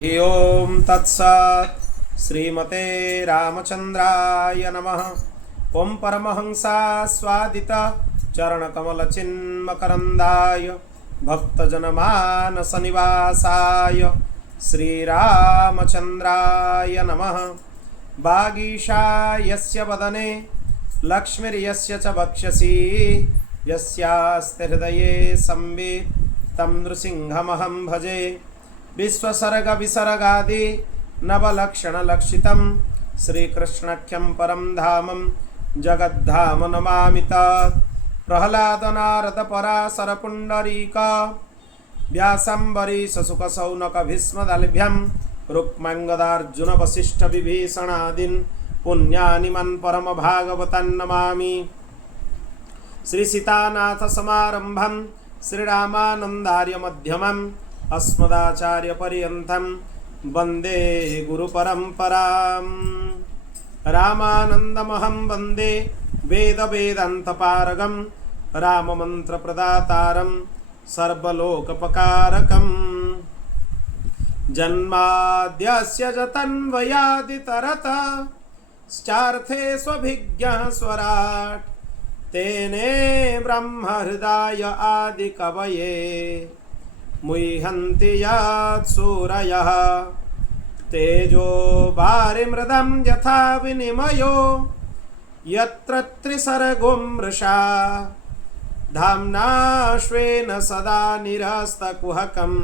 ओम तत्सत् श्रीमते रामचंद्राय नमः। ओम परमहंसा स्वादित चरणकमलचिन्मकरन्दाय भक्तजनमानसनिवासाय श्रीरामचंद्राय नमः। वागीशायस्य वदने लक्ष्मीर्यस्य च वक्षसि यस्यास्ति हृदये संवित् तं नृसिंहमहं भजे। विश्वसर्ग विसर्गादि नवलक्षण लक्षितं श्रीकृष्णाख्यं परं धामं जगद्धाम नमामि तत्। प्रह्लाद नारद पराशर पुण्डरीक व्यासंबरीश शुक शौनक भीष्मदलभ्यं रुक्माङ्गदार्जुन वसिष्ठ विभीषणादीन् पुण्यानिमन् परम भागवतान् नमामि। श्री सीतानाथ समारंभं श्रीरामानन्दार्य मध्यमम् अस्मदाचार्य पर्यन्तं वन्दे गुरुपरम्परां। रामानन्दमहं वन्दे वेद वेदान्तपारगं राममन्त्रप्रदातारं सर्वलोकपकारकम्। जन्माद्यस्य जतन्वयादितरतश्चार्थे स्वभिज्ञः स्वराट् तेने ब्रह्महृदाय आदिकवये मुह्यन्ति यत्सूरयः। तेजो वारिमृदं यथा विनिमयो यत्र त्रिसर्गो मृषा धाम्ना स्वेन सदा निरस्तकुहकं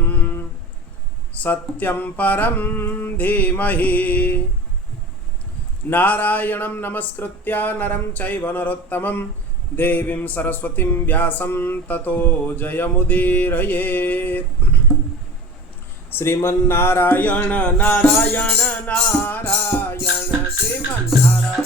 सत्यं परं धीमहि। नारायणं नमस्कृत्य नरं चैव नरोत्तमं देवीं सरस्वतीं व्यासं ततो जयमुदीरयेत्। श्रीमन्नारायण नारायण नारायण श्रीमन्नारायण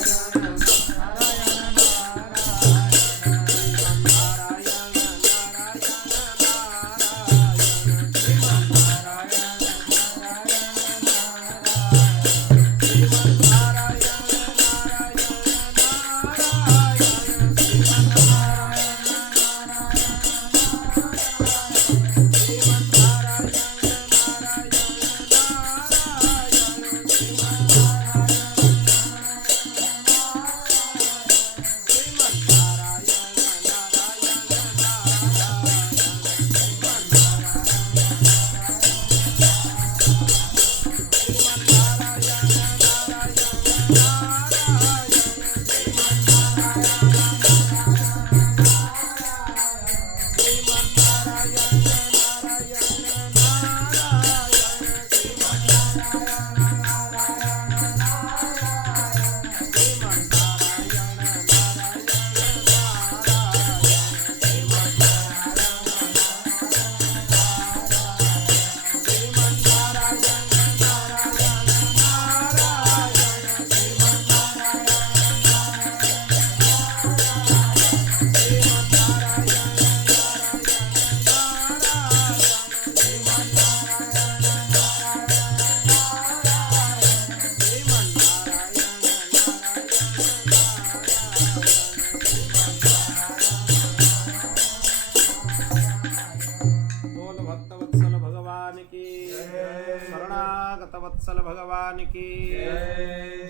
वत्सल भगवान की,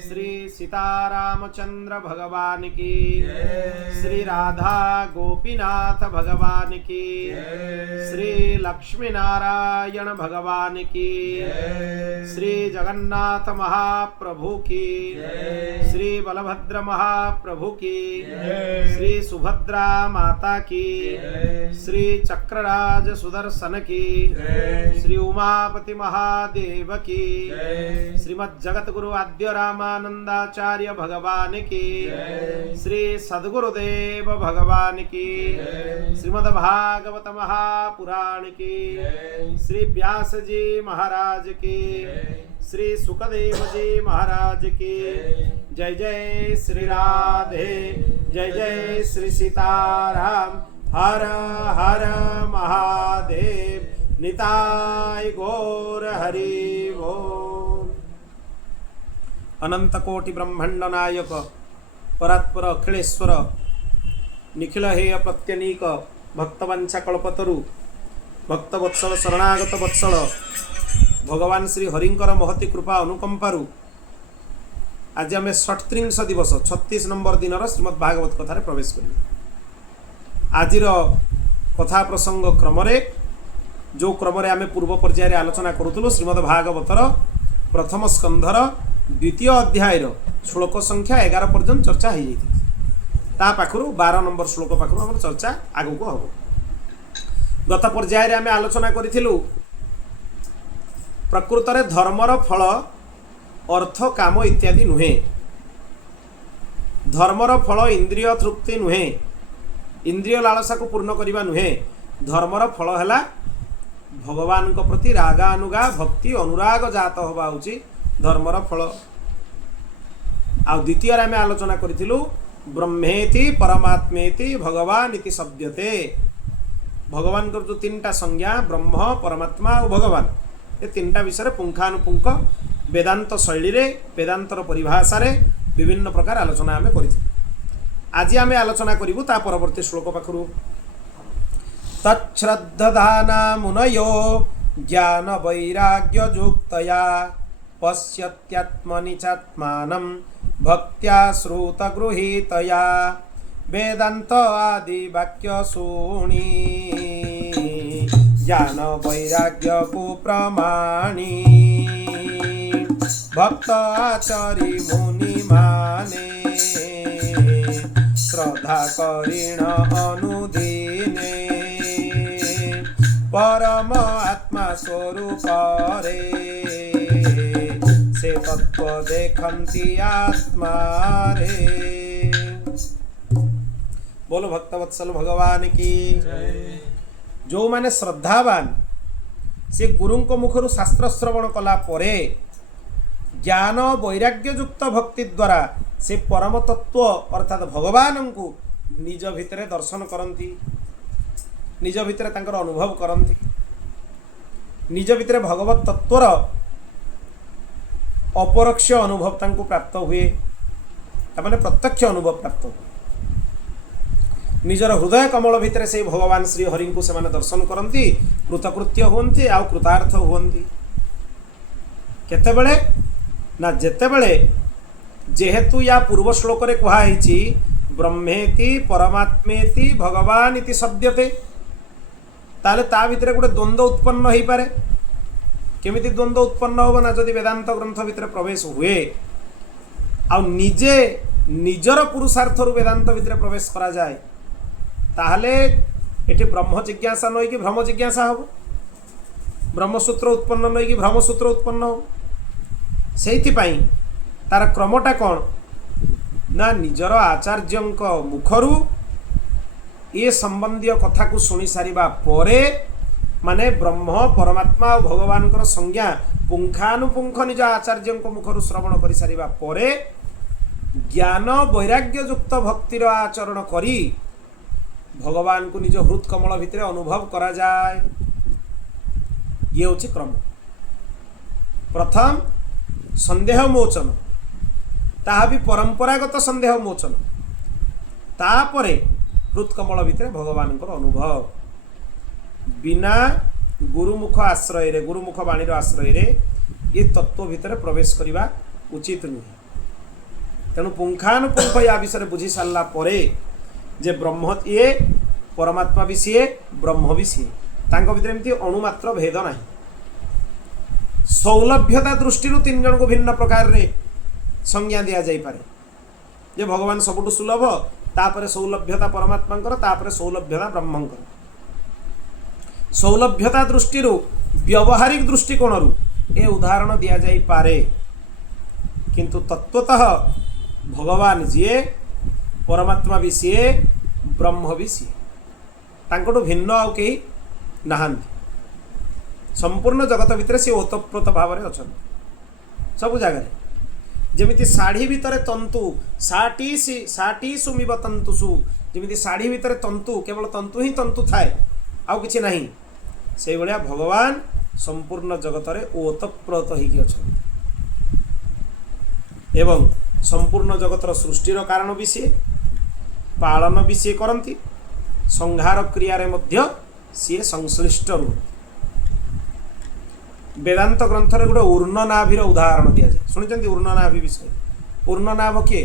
श्री सीतारामचंद्र भगवान की, श्री राधा गोपीनाथ भगवान की, श्री लक्ष्मी नारायण भगवान की, श्री जगन्नाथ महाप्रभु की, श्री बलभद्र महाप्रभु की, श्री सुभद्रा माता की, श्री चक्रराज सुदर्शन की, श्री उमापति महादेव की, श्रीमद् जगत गुरु आद्य रामानंदाचार्य भगवान की, श्री सद्गुरुदेव भगवान की, श्रीमद् भागवत महापुराण की, श्री व्यास जी महाराज की, श्री सुखदेव जी महाराज की। जय जय श्री राधे, जय जय श्री सीताराम। हर हर महादेव। निताय गौर हरि बोल। अनंत कोटि ब्रह्मांड नायक परात्पर अखिलेश्वर निखिल हेय प्रत्यनीक भक्तवंशा कल्पतरु भक्तवत्सल शरणागत वत्सल भगवान श्री हरिंकर महती कृपा अनुकंपारू आज आम 37 दिवस 36 नंबर दिन श्रीमद् भागवत कथार प्रवेश कर आज कथा प्रसंग क्रम जो क्रम आम पूर्व पर्यायर आलोचना करूँ श्रीमद् भागवतर प्रथम स्कंधर द्वितीय अध्यायर श्लोक संख्या 11 पर्यंत चर्चा हो जाता पाखु 12 नंबर श्लोक पाखु आम चर्चा आगू को हम गत पर्यायर आम आलोचना करूँ प्रकृत में धर्मर फल अर्थ काम इत्यादि नुहे धर्मर फल इंद्रिय तृप्ति नुहे इंद्रिय लालसा को पूर्ण करने नुहे धर्मर फल है भगवान को प्रति रागानुगा भक्ति अनुराग जात हवा हूँ धर्मर फल आ द्वितीय आम आलोचना करूँ ब्रह्मेति परमात्मेति भगवान इति शब्दते भगवान को जो 3टा संज्ञा ब्रह्म परमात्मा और भगवान ये 3टा विषय पुंखानुपुंख वेदांत शैली रे वेदांतर परिभाषा रे विभिन्न प्रकार आलोचना आम कर आज आम आलोचना करूँ ता परवर्ती श्लोक पाखु तच्छ्रद्धाना मुनयो ज्ञान वैराग्य युक्तया पश्यत्यात्मनि चात्मानं भक्त्या श्रुत गृहीतया वेदांत आदि वाक्य शुणी ज्ञान वैराग्य को प्रमाणी भक्त आचारी मुनि माने श्रद्धा करीण अनुदीने परम आत्मा स्वरूप रे से तत्व देखंती आत्मा रे। बोलो भक्तवत्सल भगवान की जो माने श्रद्धावान से गुरु को मुखर शास्त्र श्रवण कला परे ज्ञान वैराग्य युक्त भक्ति द्वारा से परम तत्व अर्थात भगवान को निज भितर दर्शन करती निज भितर तांकर अनुभव करती निज भितर भगवत तत्वर अपरोक्ष अनुभव तांको प्राप्त हुए तामाने प्रत्यक्ष अनुभव प्राप्त हुए निजर हृदय कमल भितर से भगवान श्री हरि को से दर्शन करती कृतकृत्य हुंती आ कृतार्थ हुंती केतेबेले ना जेतेबेले जेहेतु या पूर्व श्लोक रे कहाई ब्रह्मेति परमात्मेति भगवान इति शब्दते ताले ता भितर गोटे द्वंद्व उत्पन्न हो पारे केमिति द्वंद्व उत्पन्न हो ना जदि वेदांत ग्रंथ भितर प्रवेश हुए आ निजे निजर पुरुषार्थ रु वेदांत भितर प्रवेश करा जाए ताहले एटी ब्रह्म जिज्ञासा नई कि भ्रम जिज्ञासा हो ब्रह्मसूत्र उत्पन्न नई कि भ्रमसूत्र उत्पन्न हो सेइथि पई तार क्रमटा कौन ना निजर आचार्य मुखरू ये संबंधी कथा को शुणी सारिबा परे माने ब्रह्म परमात्मा और भगवान संज्ञा पुंखानुपुंख निज आचार्य मुखरू श्रवण कर सारिबा परे ज्ञान वैराग्य युक्त भक्तिर आचरण करी भगवान को निज हृद कमल भितर अनुभव करा जाए ये होछि क्रम। प्रथम संदेह मोचन ताहा भी परंपरागत संदेह मोचन तापरे हृत्कमल भितर भगवान अनुभव बिना गुरुमुख आश्रय रे गुरुमुख वाणी आश्रय रे ये तत्व भितर प्रवेश करने उचित नुहे तेणु पुंखानुपुंख या विषय बुझी सारा परे जे ब्रह्म ये परमात्मा भी सीए ब्रह्म भी सीए तांको भितर एमती अणुमात्र भेद ना सौलभ्यता दृष्टि 3 जन को भिन्न प्रकार रे संज्ञा दिया जाई पारे जे भगवान सबुठु सुलभ तापरे सौलभ्यता परमात्मा तापरे सौलभ्यता ब्रह्मंकर सौलभ्यता दृष्टि व्यवहारिक दृष्टिकोण ए उदाहरण दिया जाई पारे किंतु तत्वतः भगवान जीए परमात्मा भी सीए ब्रह्म भी सीए तांकोटु भिन्न आउ केही नाहांती संपूर्ण जगत भितर से ओतप्रोत भाव में अच्छा सब जगह जमिति साड़ी भितर तंतु साटी सुमिब तंतुसु जमिति साड़ी भितर तंतु केवल तंतु ही तंतु थाए आउ किछि नहीं से भलिया भगवान संपूर्ण जगत रे ओतप्रोत होइकी अछन एवं संपूर्ण जगतर सृष्टिर कारण भी सी पालन भी सी करती संहार क्रिया रे मध्य सी संश्लिष्ट रुहति वेदांत ग्रंथ रे गोटे ऊर्णनाभिर उदाहरण दि जाए शुणी ऊर्णनाभि विषय ऊर्णनाभ किए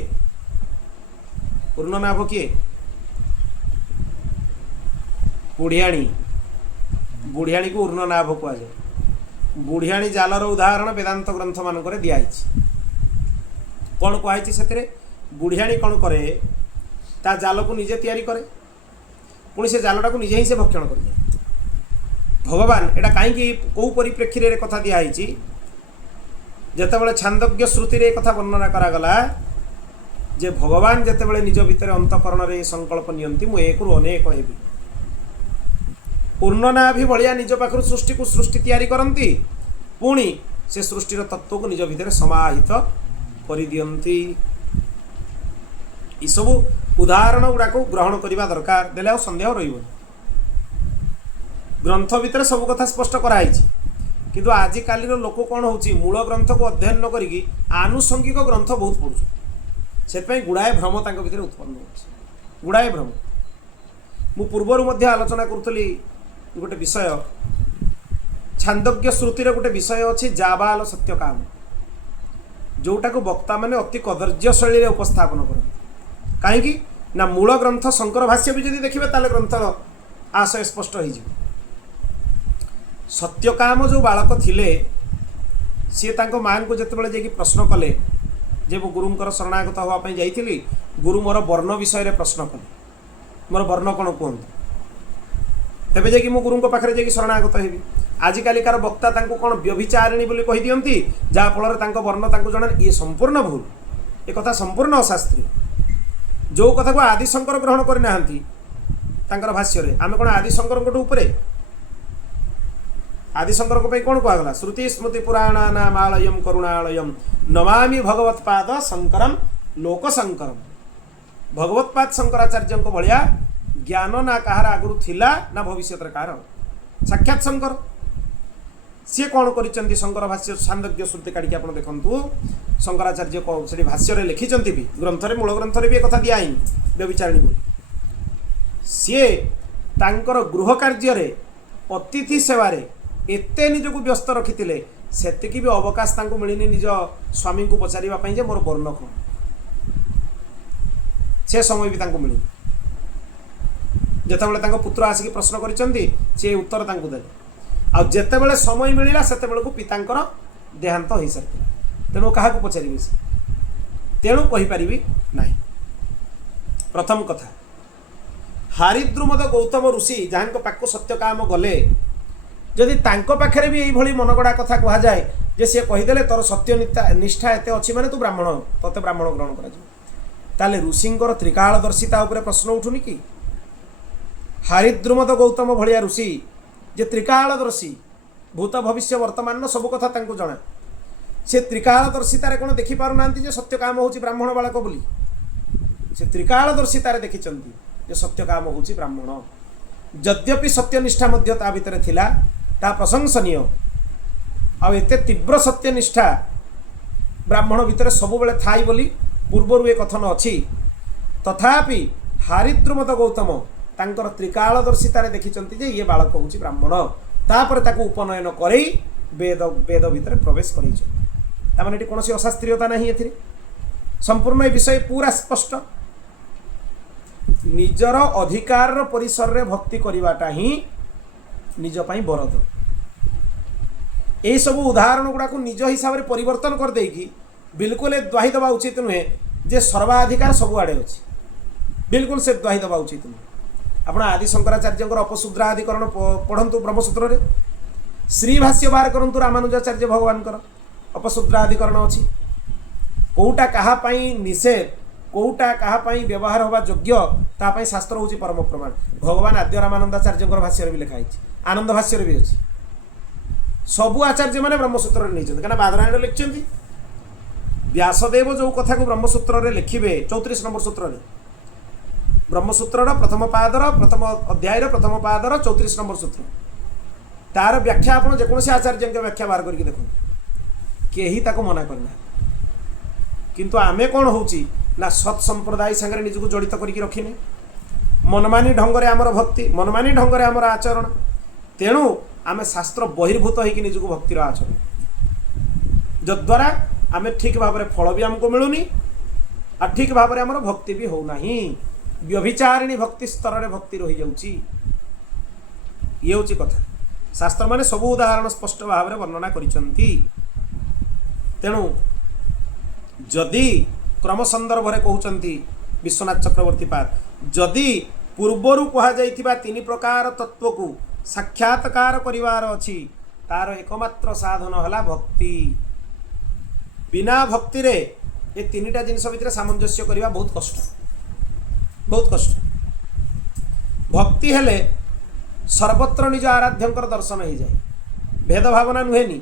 ऊर्णनाभ किए बुढ़ियाणी बुढ़ियाणी को ऊर्णनाभ कहुए बुढ़ियाणी जालर उदाहरण वेदांत ग्रंथ मानक दिखाई कौन कहुई से बुढ़ियाणी कौन करे ता जाल को निजे तैयारी करे पुणी से जालटा को निजे ही से भक्षण कर भगवान एटा कहीं कौ परिप्रेक्षी रे कथा दिखाई जितेबाला छांदोग्य श्रुति रे कथा वर्णना करागला जे भगवान जितेबाला निज भितर अंतकरण रे संकल्प नियंती मु एक अनेक हेबी पूर्णनाभि भलिया निज पाखर सृष्टि को सृष्टि तैयारी करती पुणी से सृष्टिर तत्व को निज भितर समाहित कर दियंती ये सब उदाहरण गुड़ा को ग्रहण करने दरकार देले आ संदेह रही ग्रंथ भितर सब कथा स्पष्ट कराई किंतु आजिकाल लोक कौन हो मूल ग्रंथ को अध्ययन न करी आनुषंगिक ग्रंथ बहुत पढ़ुछ से गुड़ाए भ्रम भीतर उत्पन्न हो गुड़ाए भ्रम मु पूर्वर आलोचना करुली गोटे विषय छांदोग्य श्रुतिर गोटे विषय अच्छी जाबाल सत्य काम जोटा को वक्ता मैंने अति कदर्य शैली उपस्थापन करते कहीं ना मूल ग्रंथ शंकर भाष्य भी जब देखिए ताले ग्रंथ आशय स्पष्ट हो सत्यकाम जो बालक थिले सी तांको मां को जितेबाला जाकि प्रश्न कले जे मो गुरुंकर शरणागत होगापी जाइली गुरु मोर वर्ण विषय प्रश्न कले मोर वर्ण कौन कहतु तेबे जाकि मो गुरुंक पाखरे जाकि शरणागत हेबी आजिकालिकार वक्ता तांको कौन व्यभिचारिणी बोली कहि दियंती जहा फल तांको वर्ण तांको जणा ये संपूर्ण भूल ए कथा संपूर्ण अशास्त्रीय जो कथा को आदिशंकर ग्रहण करना तांकर भाष्य रे आमे कोन आदिशंकर ऊपरे आदिशंकर को कौन कहगला श्रुति स्मृति पुराणानामालयम करुणालयम नमामि भगवत्पाद शंकरम लोकशंकरम भगवत्पाद शंकराचार्य भाया ज्ञान ना कहार आगुरी थिला ना भविष्य कार साक्षात शंकर सी कौन कर शंकर भाष्य छांदोग्य श्रुति काढ़ी आप देखु शंकराचार्य से भाष्य लिखिं भी ग्रंथ मूल ग्रंथ भी एक दिखाई व्यभिचारिणी बोली सी तांकर गृह कार्य अतिथि सेवारे एते निजक व्यस्त रखी से भी अवकाश मिलनी निज स्वामी को पचारे मोर वर्ण कौन से समय भी मिलनी जितेबाला पुत्र आसिक प्रश्न कर उत्तर देले आते समय मिलला से पिता देहांत हो सारी तेणु क्या पचारि तेणु कहीपरि ना प्रथम कथा हारिद्रुमद गौतम ऋषि जहाँ पाक सत्य काम गले जदि पाखे भी यही मनगड़ा कथा कह जाए जे सी कहीदे तोर सत्य निष्ठा एत अच्छी माने तू ब्राह्मण तते ब्राह्मण ग्रहण कर ऋषिंकर त्रिकालदर्शिता उपरे प्रश्न उठुनी कि हारिद्रुमद गौतम भलिया ऋषि जे त्रिकालदर्शी भूत भविष्य वर्तमान सब कथा जना से त्रिकालदर्शितार कौन देखिपार सत्य काम हो ब्राह्मण बालक बोली से त्रिकालदर्शितार देखी जे सत्य काम हो ब्राह्मण यद्यपि सत्यनिष्ठा ता भितर थिला ता प्रशंसनीय आते तीव्र सत्यनिष्ठा ब्राह्मण भितर सब बेले थाई बोली पूर्वर एक कथन अच्छी तथापि हारिद्रुमद गौतम तांकर त्रिकालदर्शितार देखी जे ये बालक हूँ ब्राह्मण तापर ताकू उपनयन कर वेद वेद भितर प्रवेश कर कौन अशास्त्रीयता नहीं ए संपूर्ण ये विषय पूरा स्पष्ट निजर अधिकार परिसर रे भक्ति करवाटा ही निजपाई बरद यही सब उदाहरण गुड़ा को निज हिसाब से परिवर्तन कर देकी बिल्कुल द्वाही दबा उचित नुहे जे सर्वाधिकार सबुआड़े अच्छी बिल्कुल से द्वाही दबा उचित नुहे आप आदि शंकराचार्य अपशूद्राधिकरण पढ़ंतु ब्रह्मसूत्र रे श्री भाष्य बाहर करंतु रामानुजाचार्य भगवान अपशूद्राधिकरण अच्छी कौटा कहापाई निषेध कौटा कहापाई व्यवहार होगा योग्य तापाई शास्त्र हूँ परम प्रमाण भगवान आद्य रामानंदाचार्य भाष्य भी लिखाई आनंद भाष्य भी अच्छी सबु आचार्य मैंने ब्रह्मसूत्र नहीं क्या बादरायण लिखिं व्यासदेव जो कथा को ब्रह्मसूत्र लिखे 34 नंबर सूत्र ब्रह्मसूत्र प्रथम पादर प्रथम अध्याय प्रथम पादर 34 नंबर सूत्र तार व्याख्या आप जेकोसी आचार्य व्याख्या बाहर करके देखो कहीं ताको मना करना किंतु आमे कौन हो ना सत् संप्रदाय सागर निजक जड़ित करके रखिने मनमानी ढंग से आमर भक्ति मनमानी ढंग से आमर आचरण तेणु आम शास्त्र बहिर्भूत होकर निजक भक्तिर आचरण जद्वारा आम ठीक भाव में फल भी आमको मिलूनी और ठीक भाव में आमर भक्ति भी होना व्यभिचारिणी भक्ति स्तर में भक्ति रही जाऊँगी ये हूँ कथा शास्त्र माने सबू उदाहरण स्पष्ट भाव में वर्णना करिसंती तेणु जदि क्रम संदर्भ में कहउचंती विश्वनाथ चक्रवर्ती पाद जदि पूर्वरु कहा जाइथिबा तीन प्रकार तत्व को साक्षात्कार करिवार अछि तार एकमात्र साधन हला भक्ति बिना भक्ति रे ये तीनटा जिनस भितर सामंजस्य करिवा बहुत कष्ट भक्ति हेले सर्वत्र निज आराध्यंकर दर्शन हो जाए भेद भावना नुहेनी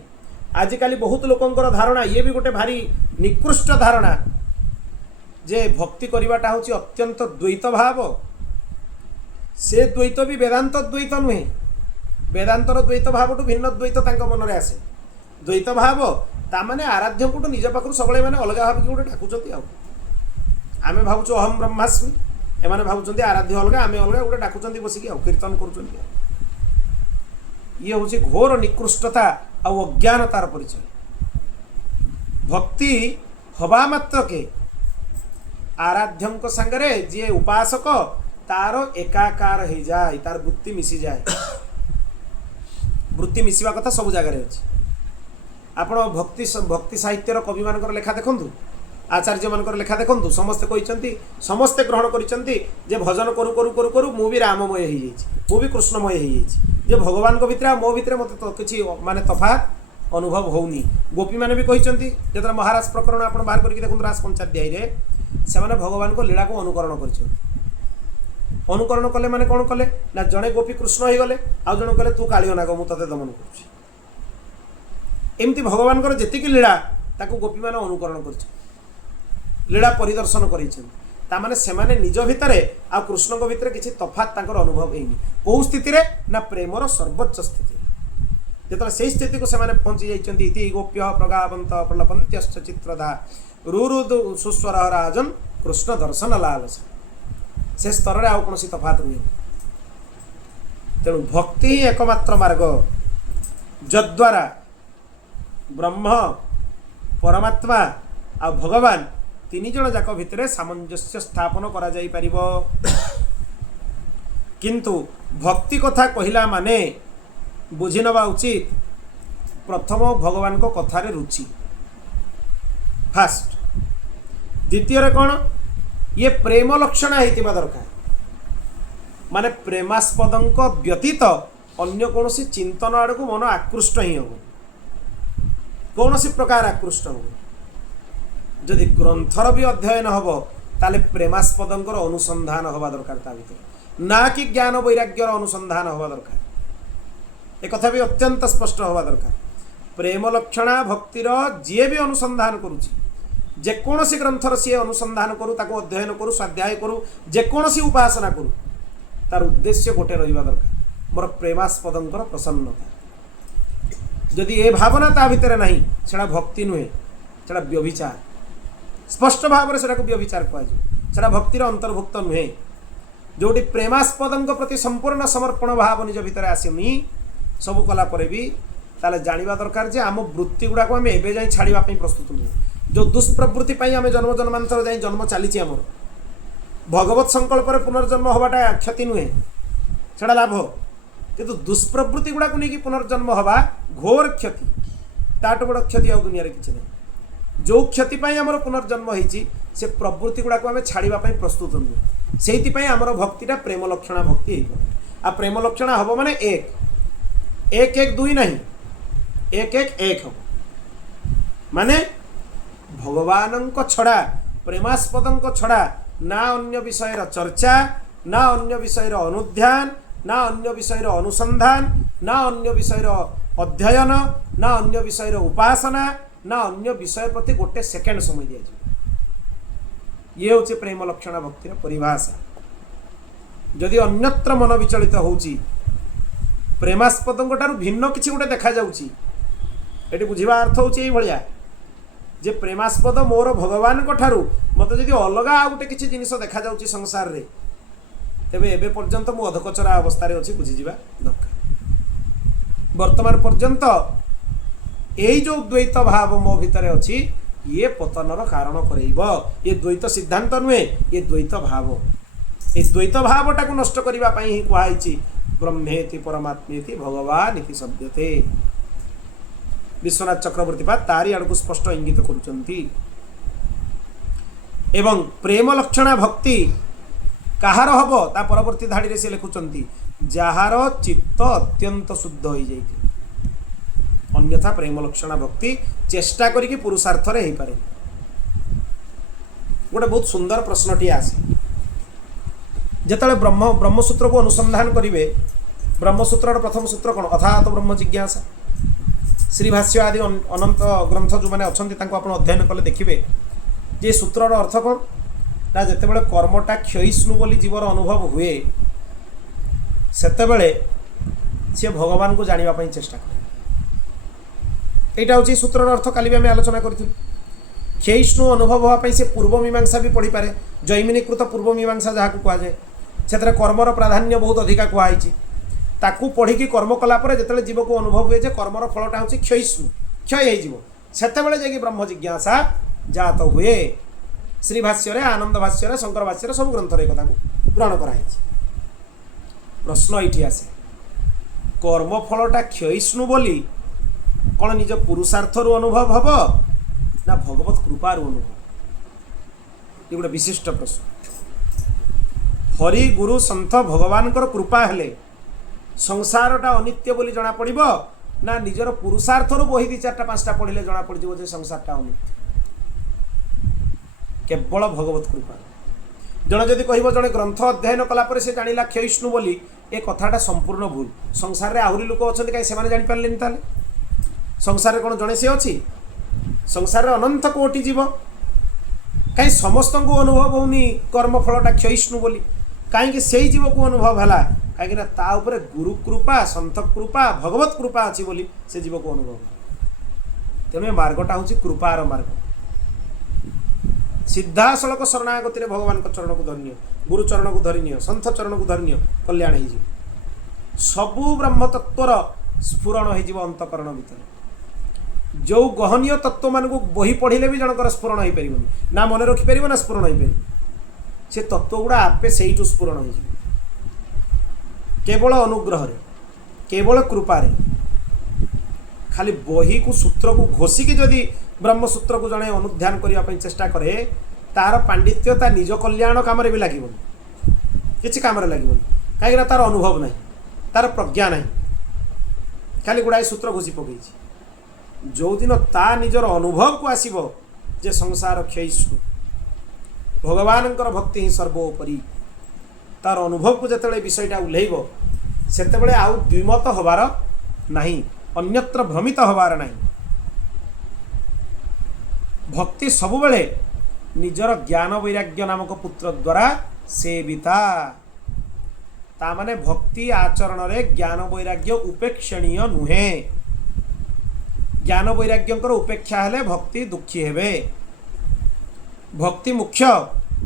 आजिकाली बहुत लोकंकर धारणा ये भी गोटे भारी निकृष्ट धारणा जे भक्ति करिवाटा होची अत्यंत द्वैत भाव से द्वैत भी वेदांत द्वैत नुहे वेदांतर द्वैत भाव टू भिन्न द्वैत तांको मन रे आसे द्वैत भाव तामाने आराध्य को निज पाखु सबले माने अलग भाव कि गोटे डाकुचंती आमे भावुचो अहम ब्रह्मास्मि एमाने भावुचंती आराध्य अलग आमे अलग गोटे डाकुचंती बसिकी कीर्तन करूचंती ये हूँ घोर निकृष्टता और अज्ञानतार परिचय भक्ति हवा मात्र के आराध्यंक संगरे जी उपासक तार एकाकार हो जाए तार वृत्ति मिसी जाए वृत्ति मिसिवा कथा सब जगह अच्छी आपण भक्ति साहित्यर कवि मान लेखा देखूँ आचार्य मान लेखा देखूँ समस्ते कहते समस्ते ग्रहण कर भजन करू करू करू करू मु भी राममय हो भी कृष्णमय हो भगवान को भितर मो भितर मत तो किसी माने तफात अनुभव होनी गोपी मैंने भी कहते जो महाराज प्रकरण आप बाहर करके देखो रास पंचाध्याय से भगवान को लीला को अनुकरण अनुकरण कले माने कौन कले ना जड़े गोपी कृष्ण हो गले आउ जन कले तू कालियो नाग मु तते दमन करुछि एमती भगवान को जेतिकी लीला ताको गोपी माने अनुकरण कर लीला परिदर्शन कर सेमाने निज भितरे आ कृष्ण को भितरे किसी तफात तांकर अनुभव होइनी कौ स्थिति रे ना प्रेमर सर्वोच्च स्थिति जो से स्थिति को सेमाने पहुंची जाइछन्ति इति गोप्य प्रगावंत प्रलपन्त्यश्च चित्रधा रुरुदु सुस्वर राजन कृष्ण दर्शन लालस से स्तर रे आउ कोनसी तफात हुए तेणु भक्ति ही एकमात्र मार्ग जद्वारा ब्रह्म परमात्मा आ भगवान तीन जन जाक भितर सामंजस्य स्थापन करा जाई परिबो किंतु भक्ति कथा कहिला माने बुझी नवा उचित प्रथम भगवान को कथारे रुचि फास्ट द्वितीय रे कौन ये प्रेम लक्षण होइतिबा दरकार माने प्रेमास्पदंक व्यतीत अन्य कौन चिंतन आड़ को मन आकृष्ट ही हो कौन प्रकार आकृष्ट हो जदि ग्रंथर भी अध्ययन हम ताले प्रेमास्पदंकर अनुसंधान हवा दरकार ता भीतर ना कि ज्ञान वैराग्यर अनुसंधान हवा दरकार एक कथा भी अत्यंत स्पष्ट हवा दरकार प्रेम लक्षणा भक्तिर जी भी अनुसंधान करुछि जेकोसी ग्रंथर सी अनुसंधान करू ताको अध्ययन करू स्वाध्याय करू जेकोसी उपासना करू तार उद्देश्य गोटे रहिबा दरकार मोर प्रेमास्पदंकर प्रसन्नता जदि ए भावना ता भीतर नहीं सेटा भक्ति नुहे सेटा व्यभिचार स्पष्ट भाव में सेटा को व्यभिचार कहुए भक्तिर अंतर्भुक्त नुहे जोटी प्रेमास्पदंक प्रति संपूर्ण समर्पण भाव निज भितर आसमी सबू कला पर भी ताले जानिबा दरकार जे आम वृत्ति गुड़ा को आम एबे जाई छाड़िबा पई प्रस्तुत नुहे जो दुष्प्रवृत्ति पई आम जन्म जन्मांतर जाई जन्म चलीची आमर भगवत संकल्प पुनर्जन्म हवाटा क्षति नुहे सेटा लाभ किंतु दुष्प्रवृत्ति गुड़ा को लेकिन पुनर्जन्म हवा घोर क्षति ताट बड़ क्षति आ दुनिया किसी ना जो क्षति आमर पुनर्जन्म होती से प्रवृत्ति गुड़ा को आम छाड़ा प्रस्तुत नुहे से आमर भक्तिटा प्रेम लक्षणा भक्ति आ प्रेम लक्षणा हम माने एक एक दुई नहीं एक एक एक हम माने भगवान छड़ा प्रेमास्पद छड़ा ना अन्य विषय चर्चा ना अन्य विषय अनुध्यान ना अन्य विषय अनुसंधान ना अन्य विषय अध्ययन ना अन्य विषय उपासना ना अन्य विषय प्रति गोटे सेकेंड समय दिया ये हूँ प्रेम लक्षण भक्तिर परिभाषा जदि अन्यत्र मन विचलित होउची प्रेमास्पद भिन्न किसी गोटे देखा जाउची एटी बुझिबा अर्थ होउची एई भलिया जे प्रेमास्पद मोर भगवान को ठारू मत जदि अलग आ गोटे किसी जिनिस देखा जाउची संसार रे तेबे एबे पर्यंत मु अधकचरा अवस्था रे अछि बुझी जिबा दरकार वर्तमान पर्यंत यही जो द्वैत भाव मो भितर अच्छी ये पतनर कारण करेब। ये द्वैत सिद्धांत नुहे, ये द्वैत भाव। ये द्वैत भावटा को नष्ट करने ही कहुई ब्रह्मेति परमात्मेति भगवान इति शब्दते। विश्वनाथ चक्रवर्ती तारी आड़ को स्पष्ट इंगित करुचंती। एवं प्रेम लक्षणा भक्ति कहार हब ता परवर्ती धाड़ी से लिखुचंती जार चित्त अत्यंत शुद्ध हो जाए, अन्यथा प्रेम लक्षणा भक्ति चेष्टा करिकी पुरुषार्थ रे हो पारे। गोटे बहुत सुंदर प्रश्नटी आसे जिते ब्रह्मसूत्र को अनुसंधान करेंगे। ब्रह्मसूत्र प्रथम सूत्र कौन? अथात ब्रह्म जिज्ञासा। श्रीभाष्य आदि अनंत ग्रंथ जो मैंने अच्छा आप अध्ययन कले देखिए जे सूत्रर अर्थ कौन ना जिते बड़े कर्मटा क्षयिष्णु बोली जीवर अनुभव हुए सेतेबेले सी भगवान को जानिबा चेष्टा करे। यहाँ हूँ सूत्रर अर्थ। काली भी आम आलोचना करूँ क्षयिष्णु अनुभव हाँपाई से पूर्व मीमांसा भी पढ़ी पारे। जैमिनीकृत पूर्व मीमांसा जहाँ कहुए से कर्मर प्राधान्य बहुत अधिका कहुई ताकू पढ़ी कर्म कलापर जो जीव को अनुभव हुए कर्मर फलटा हूँ क्षयिष्णु क्षय होते जा ब्रह्म जिज्ञासा जात हुए। श्रीभाष्य आनंद भाष्य शंकर भाष्य सब ग्रंथ एक ग्रहण कराई। प्रश्न ये आसे कर्म फलटा क्षयिष्णु बोली कौन निज पुरुषार्थर अनुभव हम ना भगवत कृपार अनुभव? ये गोटे विशिष्ट प्रश्न। हरि गुरु सन्थ भगवान कृपा हेले संसारटा अनित्य बोली जना पड़िबो ना निजर पुरुषार्थर बही दी चार्टा पांचटा पढ़िले जना पड़ जे संसारटा अनित्य? केवल भगवत कृपा। जड़े जदि कह जड़े ग्रंथ अध्ययन कलापर से जानिला क्षयिष्णु बोली ए कथाटा संपूर्ण भूल। संसार में आहरी लोक अच्छा कहीं से जापारे ताले संसार कौन जड़े से अच्छी? संसार में अनंत कोटि जीव कहीं समस्त को अनुभव होनी कर्मफलटा क्षयिष्णु बोली कहीं से जीव को अनुभव है कहीं ताऊपर गुरु कृपा सन्थ कृपा भगवत कृपा अच्छी बोली से जीव को अनुभव। तेणु मार्गटा हूँ कृपार मार्ग। सीधा सड़क शरणागति भगवान चरण को धरनीय, गुरु चरण को धरनीय, सन्थ चरण को धरनीय, कल्याण हो सबू ब्रह्म तत्वर स्फुरण हो अंतकरण भितर। जो गहनीय तत्व मान को बही पढ़िले भी जनकर स्फुरण हो पार ना मन रखिपर ना स्फुरण हो पार से तत्व गुड़ा आपे से स्फुरण हो केवल अनुग्रह केवल कृपारे। खाली बही को सूत्र को घोषिकी जदि ब्रह्मसूत्र को जड़े अनुध्यान करने चेष्टा करे तार पांडित्य ता निज कल्याण कम भी लगे किसी कम लगे कहीं तार अनुभव ना तार प्रज्ञा ना खाली गुड़ाए सूत्र घोषी पकई जो दिन ता निजर अनुभव को आसब जे संसार क्षयिष्णु भगवान भक्ति ही सर्वोपरि तार अनुभव को जिते विषयटा उल्लेब से आउ द्विमत हबार नहीं अन्यत्र भ्रमित हबार नहीं। भक्ति सबुबले निजर ज्ञान वैराग्य नामक पुत्र द्वारा सेविता तामाने भक्ति आचरण रे ज्ञान वैराग्य उपेक्षणीय नुहे। ज्ञान वैराग्यंकर उपेक्षा हेले भक्ति दुखी हेबे। भक्ति मुख्य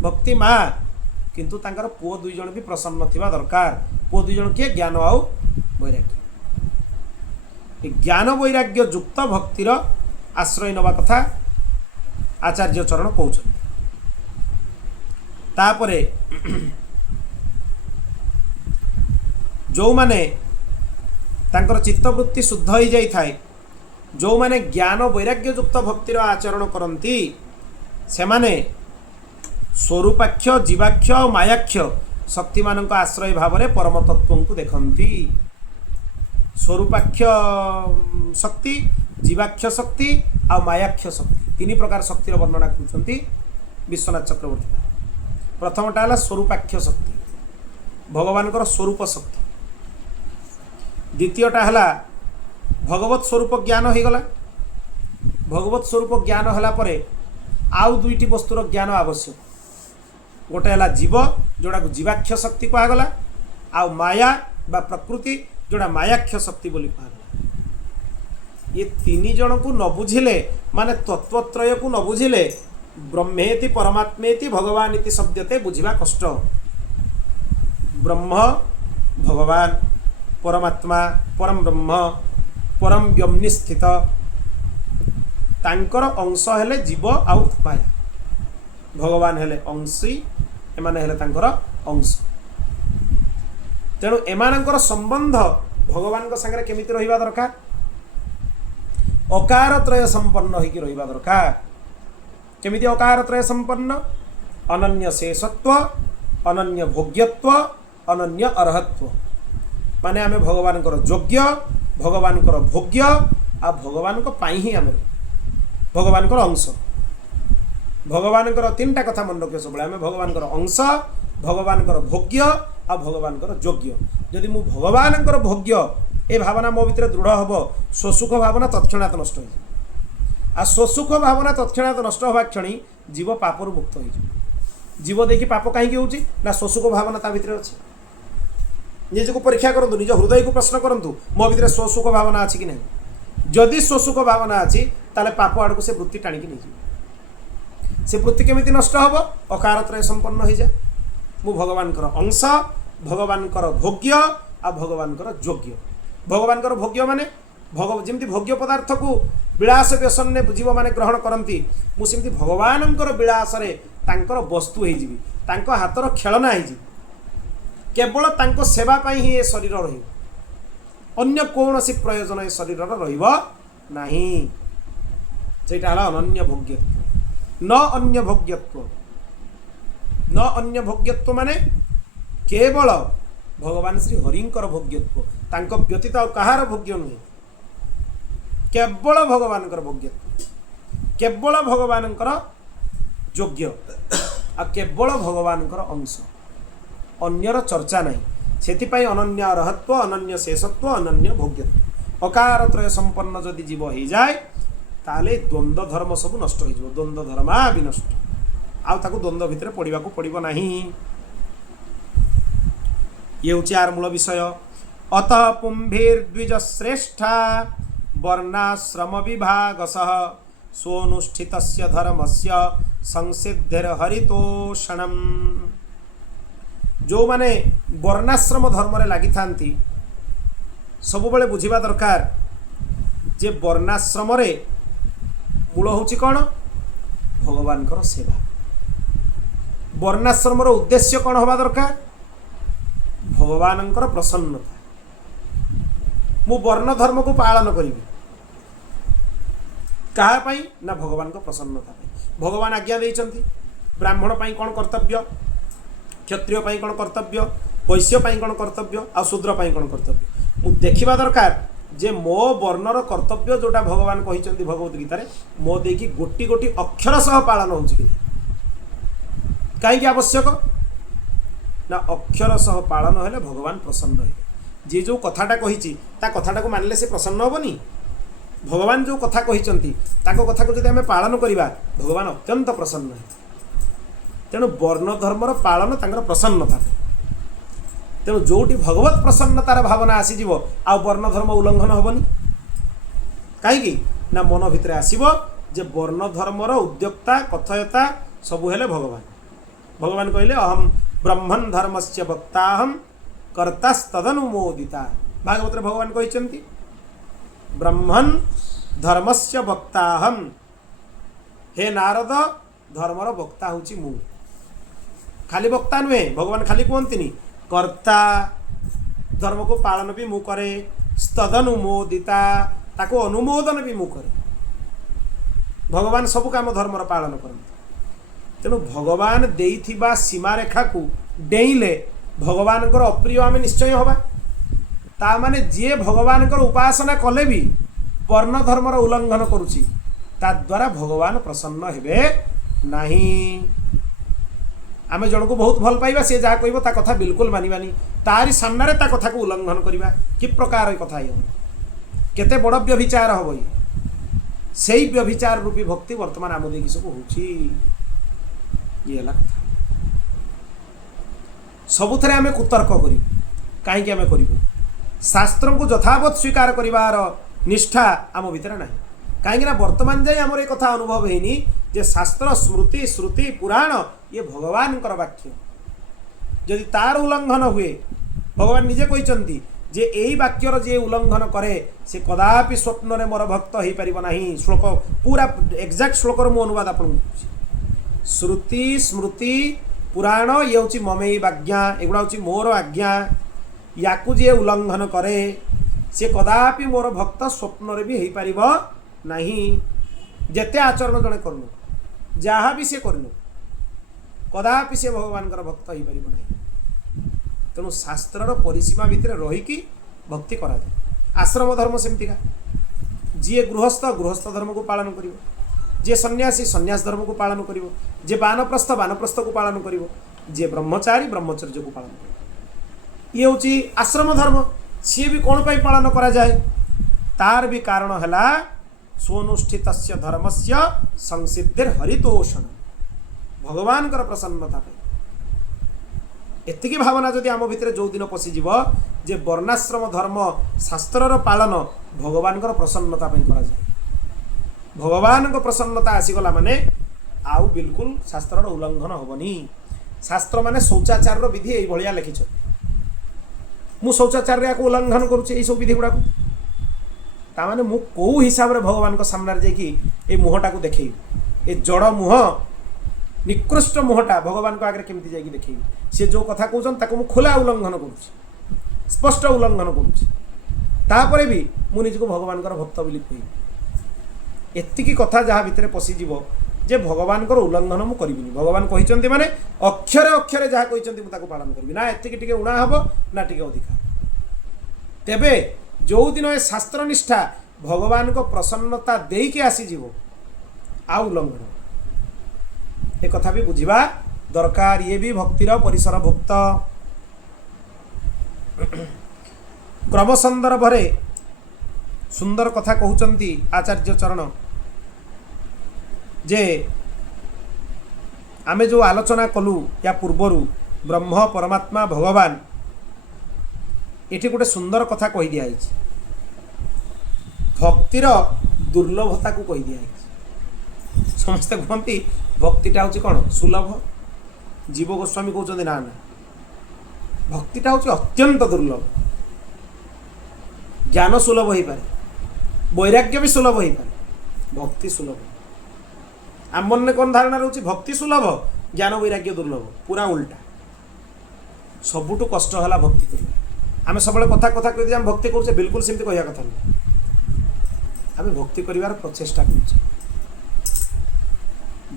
भक्ति माँ किंतु तांकर पुओ दुई जन भी प्रसन्न थिबा दरकार। पुओ दुई जन किए ज्ञान आउ वैराग्य। ज्ञान वैराग्य युक्त भक्तिर आश्रय नवा कथा आचार्य चरण कहते। तापरे जो माने तांकर चित्तवृत्ति शुद्ध हो जाई थाए जो माने ज्ञान वैराग्य युक्त भक्तिर आचरण करती से माने स्वरूपाक्ष जीवाक्ष और मायाक्ष शक्ति मान आश्रय भाव में परम तत्व को देखती। स्वरूपाक्ष शक्ति जीवाक्ष शक्ति और मायाक्ष शक्ति तीन प्रकार शक्तिर वर्णना कर विश्वनाथ चक्रवर्ती। प्रथमटा है स्वरूपाक्ष शक्ति भगवान स्वरूप शक्ति। द्वितीयटा है भगवत स्वरूप ज्ञान हो गला। भगवत स्वरूप ज्ञान होला परे आउ दुईटी वस्तुर ज्ञान आवश्यक। गोटे है जीव जोड़ा को जीवाक्ष शक्ति कहगला आउ माया बा प्रकृति जोड़ा मायाक्ष शक्ति बोली कहगला। ये तीन जन को न बुझिले माने तत्वत्रय को न बुझिले ब्रह्मेति परमात्मेति भगवान इति शब्दते बुझिबा कष्ट। ब्रह्म भगवान परमात्मा परम ब्रह्म परम व्योम्नि स्थित तांकर अंश हेले जीव आउ माया भगवान हेले अंशी एमाने हेले तांकर अंश तेणु एमानंकर संबंध भगवान संगे केमिति रहिबा दरकार अकार त्रय संपन्न होइकी रहिबा दरकार केमिति अकार त्रय संपन्न अनन्य शेषत्व अनन्य भोग्यत्व अनन्य अर्हत्व माने आमे भगवान योग्य भगवान भोग्य आ भगवान ही आम भगवान अंश भगवान तीनटा कथा मन रखिए सब आम भगवान अंश भगवान भोग्य आ भगवान योग्य जदि मु भगवान भोग्य ए भावना मो भीतर दृढ़ हम स्वसुख भावना तत्क्षणात नष्ट हो स्वसुख भावना तत्क्षणात नष्ट हवा क्षणी जीव पापर मुक्त हो जीव देखि पाप कहीं होची ना स्वसुख भावना ता भीतर अच्छी निज को परीक्षा करूँ निज हृदय को प्रश्न करूँ मो भीतर स्वसुख भावना अच्छी कि नहीं जदि स्वसुख भावना अच्छी ताले पाप आड़ को से वृत्ति टाणिकी नहीं से वृत्ति केमिति नष्ट हम अकारत्रय संपन्न हो जाए मु भगवान अंश भगवान भोग्य आ भगवान योग्य भगवान भोग्य माने जमी भोग्य पदार्थ को विलास व्यसन ने जीव माने ग्रहण करती मुझे भगवान विलास तांकर वस्तु हो हाथर खेलना हो केवल तांको सेवा पाई ही ये शरीर रही कौन सी प्रयोजन ये शरीर रही सेटा अनन्य भोग्यत्व न अन्य भोग्यत्व न अन्य भोग्यत्व माने केवल भगवान श्री हरिंकर भोग्यत्व तांको व्यतीत कहार भोग्य नुहे केवल भगवान भोग्यत्व केवल भगवान योग्य आ केवल भगवान अंश अन्यर चर्चा नहीं से अनन्य अर्हत्व अनन्य शेषत्व अनन्य भोग्यत्व अकार त्रय संपन्न जदि जीव हो जाए ताले द्वंद्व धर्म सब नष्ट हो द्वंद्व धर्मा विनष्ट आउ ताकू द्वंद्व भितर पड़ा पड़ो नहीं ये हूँ आर मूल विषय अतः पुंभिर्द्विज श्रेष्ठा वर्णाश्रम विभागसः स्वनुष्ठित धर्म से संसिद्धिर हरितोषणम जो माने वर्णाश्रम धर्म रे लगी थांती सब बेले बुझिबा दरकार जे वर्णाश्रम रे मूल होची कौन भगवान कर सेवा वर्णाश्रम रो उद्देश्य कौन होबा दरकार भगवान प्रसन्नता मु वर्ण धर्म को पालन करी कहा पाई ना भगवान को प्रसन्नता भगवान आज्ञा देइचंती ब्राह्मण पाई कौन कर्तव्य क्षत्रिय पाई कौन कर्तव्य वैश्य पाई कौन कर्तव्य आ शूद्र पाई कौन कर्तव्य मु देखिबा दरकार जे मो वर्णर कर्तव्य जोटा भगवान कहिचंती भगवत गीता रे मो देकी गोटी गोटी अक्षर सह पालन होउची कि काई आवश्यक ना अक्षर सह पालन हेले भगवान प्रसन्न हे जे जो कथाटा कहिची ता कथाटा को मानले से प्रसन्न होबनी भगवान जो कथा कहिचंती ताको कथा को जदि हमें पालन करिबा भगवान अत्यंत प्रसन्न हे तेणु वर्ण धर्मर पालन तांकर प्रसन्नता तेणु जोटी भगवत प्रसन्नतार भावना आसीजिव आ वर्ण धर्म उल्लंघन हेबनी कहीं ना मन भितर आसीबो जे वर्ण धर्मर उद्योक्ता कथयता सबु हेले भगवान भगवान कहले अहम ब्रह्मन् धर्मस्य वक्ताहम कर्तास्तदनुमोदिता भागवत भगवान कहिचंती ब्रह्मन् धर्मस्य वक्ताहम हे नारद धर्मर वक्ता होची मु खाली वक्ता नुहे भगवान खाली कहती कर्ता धर्म को पालन भी मु करे स्तदनुमोदिता ताको अनुमोदन भी मु करे भगवान सब काम धर्मर पालन करते तेणु भगवान देइथिबा सीमा रेखा को डेइले भगवान अप्रिय आम निश्चय हवा ता माने जे भगवान उपासना कले भी वर्ण धर्मर उल्लंघन करुची ता द्वारा भगवान प्रसन्न हेबे नहीं आम जन को बहुत भल पाइबा सी जहाँ कह ता कथा बिल्कुल मानिबानी तारी सामने ता कथा को उल्लंघन करवा कि प्रकार कथा ये केते बड़ व्यभिचार हम ये से व्यभिचार रूपी भक्ति वर्तमान आम देखी सब हो कथा सबुथरे आम कुतर्क करूँ कहीं आम करूँ शास्त्र को यथावत स्वीकार करार निष्ठा आम भितर ना कहीं वर्तमान जाए आमर एक कथा अनुभव होनी जे शास्त्र स्मृति श्रुति पुराण ये भगवान वाक्य जदि तार उल्लंघन हुए भगवान निजे कहते जे एई वाक्यर जे उल्लंघन करे से कदापि स्वप्न रे मोर भक्त हो पारिब नाही। श्लोक पूरा एक्जाक्ट श्लोक मु अनुवाद आपन श्रुति स्मृति पुराण ये हूँ ममेई आज्ञा एगुड़ा हूँ मोर आज्ञा याकू जे उल्लंघन करे से कदापि मोर भक्त स्वप्न रे भी हो पारिब नाही। जेते आचरण जड़े करनु जहाँ भी से करनु कदापि से भगवान भक्त हो पारिब नाही। तेणु शास्त्र परिसीमा भितर रहीकि भक्ति करा जाए। आश्रम धर्म सेमतिका जी गृहस्थ गृहस्थ धर्म को पालन करिवो, जे सन्यासी सन्यास धर्म को पालन करिवो, जे वानप्रस्थ वानप्रस्थ को पालन करिवो, जे ब्रह्मचारी ब्रह्मचर्य को पालन करिवो। ये हूँ आश्रम धर्म। सी भी कौन पाई पालन करा जाए तार भी कारण है स्वनुष्ठित धर्मस्य संसिद्धिर हरितोषण भगवान प्रसन्नता पे एतिकी भावना जदि आम भितर जो दिन पशिଯିव जे वर्णाश्रम धर्म शास्त्रर पालन भगवान प्रसन्नता करा जाए। भगवान प्रसन्नता आसीगला माने आउ बिल्कुल शास्त्रर उल्लंघन होबनी। शास्त्र माने शौचाचार विधि यही भाया लिखिछ। मु शौचाचार या उल्लंघन करुचे सब विधि गुड़ा ताने मु कौ हिसाब रे भगवान सामने जाकि ए मुहटा को देखी ए जड़ मुह निकृष्ट मुहटा भगवान को आगे केमती जाकि देखी सी जो कथा कहूँ खोला उल्लंघन करुच्ची स्पष्ट उल्लंघन करुच्ची तापर भी मु निजको भगवान भक्त बोली कह एतिकी कथा जहाँ भितर पशिଯିव जे भगवान उल्लंघन मु करिबिनी। भगवान कहिसंती माने अक्षरे अक्षरे जहाँ कहिसंती मु ताको पालन करिबि ना एतिकी टिके उणा हबो ना टिके अधिका। तेबे जो दिन ए शास्त्र निष्ठा भगवान को प्रसन्नता देके आसीजिवो आ उल्लंघन ए कथा भी बुझिबा दरकार। ये भी भक्तिर परिसर भुक्त। क्रम संदर्भरे सुंदर कथा कहउचंती आचार्य चरण जे आमे जो आलोचना कलु या पूर्वरु ब्रह्म परमात्मा भगवान एठी गोटे सुंदर कथा कहि दिया है। भक्तिर दुर्लभता को कहि दिया है। समस्ते कहती भक्तिटा हूँ कौन सुलभ। जीव गोस्वामी कहते ना ना भक्तिटा हूँ अत्यंत दुर्लभ। ज्ञान सुलभ हो पारे वैराग्य भी सुलभ हो पारे भक्ति सुलभ। आम मन कौन धारणा रोचे भक्ति सुलभ ज्ञान वैराग्य दुर्लभ पूरा उल्टा। सबुठु कष्ट है भक्ति करवा। आम सब कथा कथा कह आम भक्ति करुचे बिल्कुल सेमती कहया कथा नहीं। आम भक्ति कर प्रचेषा कर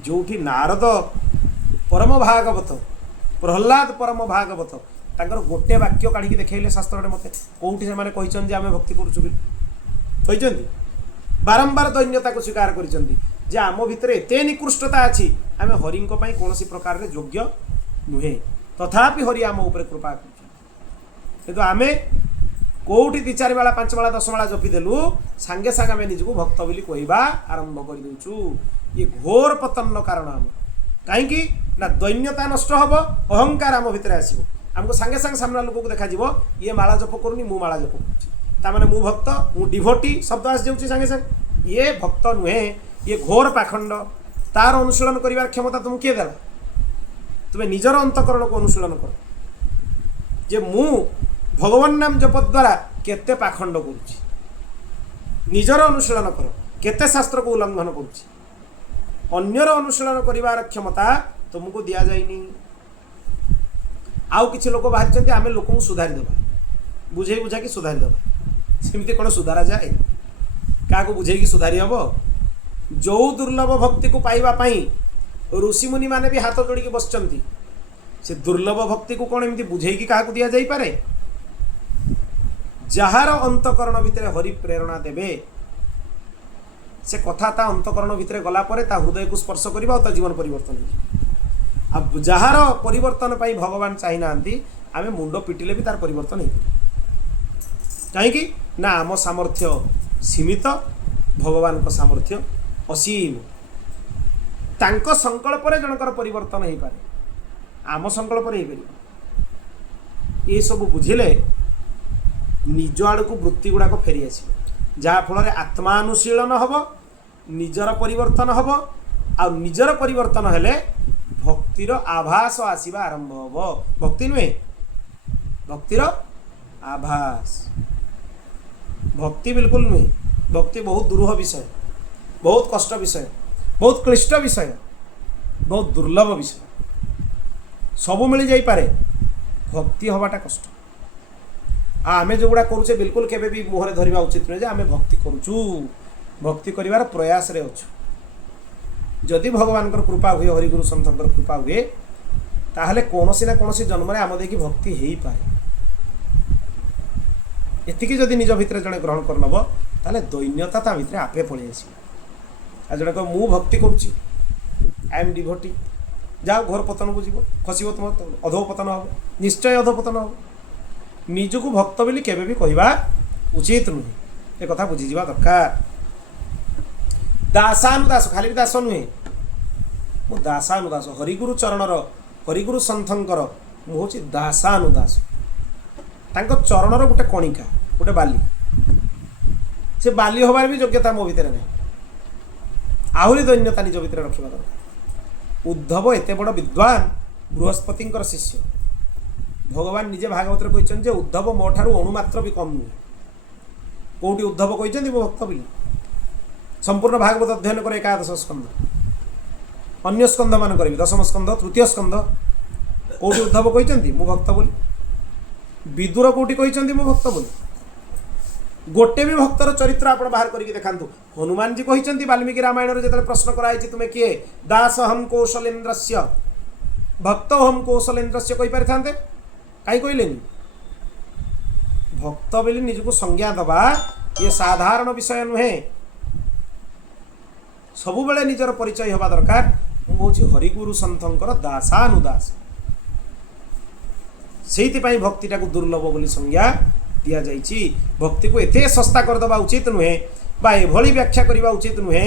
जोठी नारद परम भागवत प्रहलाद परम भागवत तांकर गोटे वाक्य काढ़ी देखले शास्त्र मत कौटी से माने कहिचन जे आमे भक्ति करूछु कहिचंती बारंबार दैन्यता को स्वीकार करिचंती जे आम भितर एते निकृष्टता अछि आमे हरि को पई कोनोसी प्रकार रे योग्य नुहे तथापि हरि आम ऊपर कृपा करिछन। किंतु आमे कौटी 2-4 बेला 5 बेला 10 बेला जपी देलु सांगे सांगे आमे निजको भक्त बोली कहबा आरंभ कर देउछु। ये घोर पतन कारण आम कहीं ना दैन्यता नष्ट हम अहंकार आम भितर आसो आमको सांगे सांगे सामना लोक को देखा ये माला जप करूनी मु माला जप कर मु भक्त मु डिभोटी शब्द आस जाऊँगी सांगे सांगे। ये भक्त नुहे ये घोर पाखंड तार अनुशीलन कर क्षमता तुम किए देला। तुम्हें निजर अंतकरण को अनुशीलन कर जे मु भगवान नाम जप द्वारा केते पाखंड करुच्ची निजर अनुशीलन कर केते शास्त्र को उल्लंघन करुच्ची अन्यर अनुशीलन करिवार क्षमता तुमको दिया जाइनी। आउ किछि लोक बाहर आमे लोक सुधारी देबा बुझे बुझा कि सुधारी देबा सेमती कौन सुधारा जाए क्या बुझे कि सुधारी हम जो दुर्लभ भक्ति को पाइबा पाई ऋषिमुनि माने भी हाथ जोड़ी बसचंती से दुर्लभ भक्ति को कौन एमती बुझे कि क्या दि जाई पारे जार अंतकरण भितर हरि प्रेरणा देवे से कथा ता अंतकरण भितर गला परे ता हृदय को स्पर्श करिबा और ता जीवन परिवर्तन हो। अब जार परिवर्तन पाई भगवान चाहि नांती आमे मुंड पिटिले भी तार परिवर्तन हो कहीं ना आम सामर्थ्य सीमित भगवान को सामर्थ्य असीम। तांको संकल्प रे जनकर परिवर्तन हो पारे आम संकल्प रे हो पारे। ये सब बुझिले निज आड़ को वृत्ति गुड़ाक फेरी आस जहाँ फल आत्मानुशीलन हम निजर परिवर्तन हम आ निजर परिवर्तन हेले भक्तिर आभास आसवा आरंभ हम। भक्ति नुहे भक्तिर आभास। भक्ति बिल्कुल नुहे। भक्ति बहुत दुरूह विषय, बहुत कष्ट विषय, बहुत क्लिष्ट विषय, बहुत दुर्लभ विषय। सब मिल जाई पारे, भक्ति हवाटा कष्ट। आमे जोगुड़ा करूचे बिल्कुल केबे भी मुहरे धरिबा उचित नुहे जे आमे भक्ति करूचु, भक्ति करिवार प्रयास रे अछु। जदि भगवान कृपा हुए, हरिगुरु सन्थंकर कृपा हुए, ताहले कोनोसी ना कोनोसी जन्म रे आम देखि भक्ति हेई पारे। एतिकी जदि निज भितर जणे ग्रहण कर नब, ताहले दैन्यता ता भितर आपे पळि आसी। आ जणे को मु भक्ति करूची, आई एम डिवोटी, जाओ घर पतन को जीव, खसिब तुम अधोपतन हम, निश्चय अधोपतन हम। निजको भक्त बोली केबे भी कहवा उचित नुहे, एक कथा बुझी जीवा दरकार। दासानुदास, खाली भी दास नुहे, मु दासानुदास, हरिगुरु चरणर, हरिगुरु सन्थंकर मु होची दासानुदास। तांको चरणर गोटे कणिका, गोटे बाली, से बाली हबार भी योग्यता मो भितर नहीं। आहुरी दैन्यता निज भितर रखिबा दरकार। उद्धव एते बड़ विद्वान, बृहस्पतिंकर शिष्य। भगवान निजे भागवत रे कहिछन जे उद्धव मो ठारू अणुमात्र भी कम नुहे। कोठी उद्धव कहिछन मो भक्त बिली। संपूर्ण भागवत अध्ययन करे एकादश स्कंद, अन्य स्कंद मान करी दशम स्कंद, तृतीय स्कंद। कोठी उद्धव कहिछन मो भक्त बोली। विदुर कोठी कहिछन मो भक्त बोली। गोटे भी भक्तर चरित्र आप बाहर करके देखांतु। हनुमान जी कहिछन वाल्मीकि रामायण रे जेतले प्रश्न कराई तुमे किए, दास हम कौशलेन्द्रस्य, भक्त हम कौशलेन्द्रस्य कहि पारि थांते, काई कहलेनी? भक्त बोली निजको संज्ञा दबा ये साधारण विषय नुहे। सबु बेले निजर परिचय होबा दरकार। मु होची हरिगुरु सन्थंकर दासानुदास। सेहिति पई भक्तिटा को दुर्लभ बोली संज्ञा दिया जाइछि। भक्ति को एते सस्ता कर दबा उचित नुहे, बा एभली व्याख्या करिबा उचित नुहे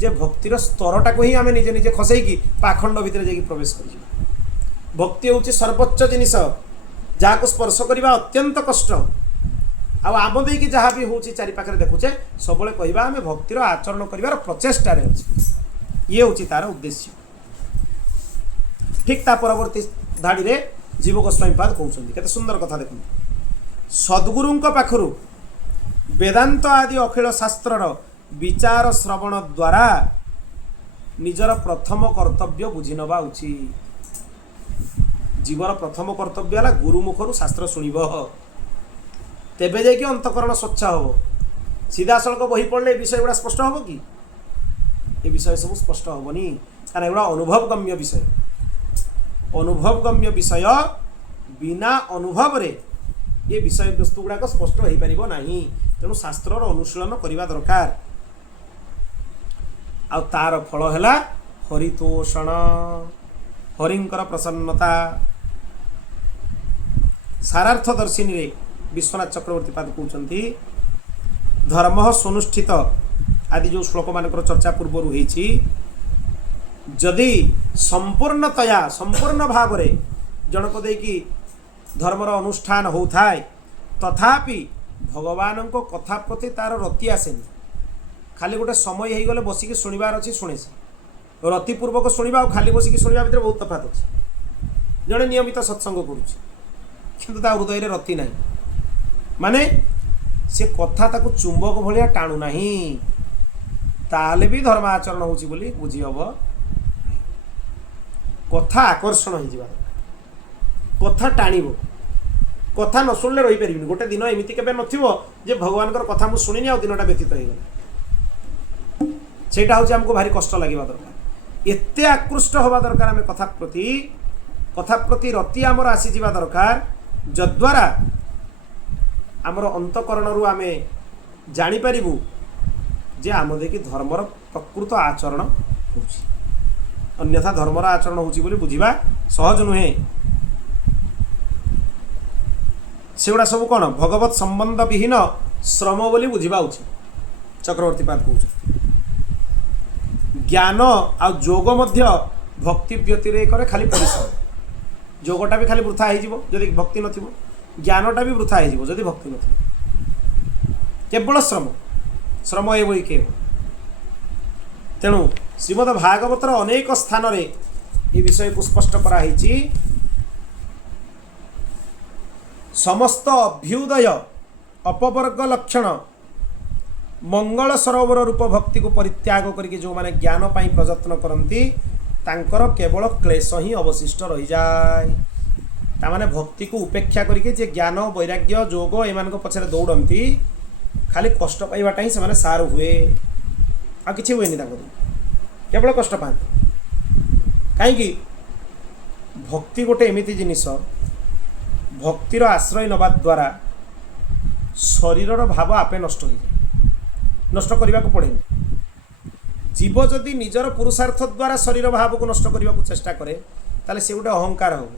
जे भक्तिर स्तरटा को ही आमे निजे निजे खसई की पाखंड भितर जाई प्रवेश करि। भक्ति होची सर्वोच्च जिनिस, जाको स्पर्श करिबा अत्यंत कष्ट। आ आम देकी जहाँ भी होची चारि पाखरे देखुचे सबले कहिबा आमे भक्तिर आचरण करिवार प्रचेष्टा रे अछि। ये होची तार उद्देश्य। ठीक ता परवर्ती धाड़ी रे जीव गोस्वामी पाद कहउछन्ती, केते सुंदर कथा देखु। सद्गुरुंक पाखरु वेदांत आदि अखिल शास्त्रर विचार श्रवण द्वारा निजर प्रथम कर्तव्य बुझी नबा उचित। जीवर प्रथम कर्तव्य है गुरु मुखर शास्त्र शुणव, तेबे जाकि अंतकरण स्वच्छ हम। सीधा सड़क बही पढ़ले विषय गुड़ा स्पष्ट हम कि? ये विषय सब स्पष्ट हेनी, कारण एगुड़ा अनुभवगम्य विषय। अनुभवगम्य विषय बिना अनुभव रे ये विषय वस्तु गुड़ाक स्पष्ट हो पारिबो नाही। तेणु शास्त्रर अनुशीलन करने दरकार। आ तार फल है हरितोषण, हरिंकर प्रसन्नता। सारार्थदर्शिनी रे विश्वनाथ चक्रवर्ती पाद कहते धर्म सुनुष्ठित आदि जो श्लोक मानकर चर्चा पूर्वर होईछि, जदि संपूर्णतया संपूर्ण भाव रे जनक देकी धर्मर अनुष्ठान होता है, तथापि भगवान को कथा प्रति तार रति आसेनी। खाली गोटे समय हो गले बसिकी शुणवार अच्छी शुणे, रतिपूर्वक शुणा और खाली बसिकी शुणा भितर बहुत तफात अच्छे। जड़े नियमित सत्संग करुच्ची किंतु ता हृदय रति ना, माने से कथा ताकू चुंबक भाया टाणु ना, ताले भी धर्म आचरण होची बोली बुझी हम। कथा आकर्षण हो, कथा टाणव, कथा न शुणिले रही पारि। गोटे दिन एमती केबे नथिबो जे भगवान कथा मु शुणिनी आ दिनटा व्यतीत हो गला, सेटा होची हमको भारी कष्ट लागिबा दरकार। एते आकृष्ट होबा दरकार आमे कथा प्रति रति आमर आसी जिबा दरकार, जद्वारा आमर अंतकरण रु आमे जानि परिबु जे आम देखि धर्मर प्रकृत आचरण होची। अन्यथा धर्मर आचरण होची बोली बुझिबा सहज नुहे। सेगुड़ा सब कौन भगवत संबंध विहीन श्रम बोली बुझा उचित। चक्रवर्ती पाद कहते ज्ञान आ जोग मध्य भक्ति व्यतिरेक खाली परिश्रम। जोगटा भी खाली वृथा हो जदि भक्ति नथिबो, ज्ञानटा भी वृथा हो जदि भक्ति नथिबो। केवल श्रम, श्रम ए वही केवल। तेणु श्रीमद् भागवतर अनेक स्थान रे ये विषय को स्पष्ट कराई। समस्त अभ्युदय अपवर्ग लक्षण मंगल सरोवर रूप भक्ति को परित्याग करके जो माने ज्ञान पाई प्रयत्न करती तांकर केवल क्लेश ही अवशिष्ट रही जाए। तामाने भक्ति को उपेक्षा करके जे ज्ञान वैराग्य जोग एमान पछरे दौड़ती खाली कष्ट पाइबाटा ही से सार हुए आ किछि हुएनि केवल कष्ट पाते। कहीं भक्ति गोटे एमिति जिनिस भक्तिर आश्रय नवा द्वारा शरीर भाव आपे नष्ट हो जाए, नष्ट करने को पड़े। जीव जदि निजर पुरुषार्थ द्वारा शरीर भाव को नष्ट करने को चेष्टा करे ताले से गोटे अहंकार हो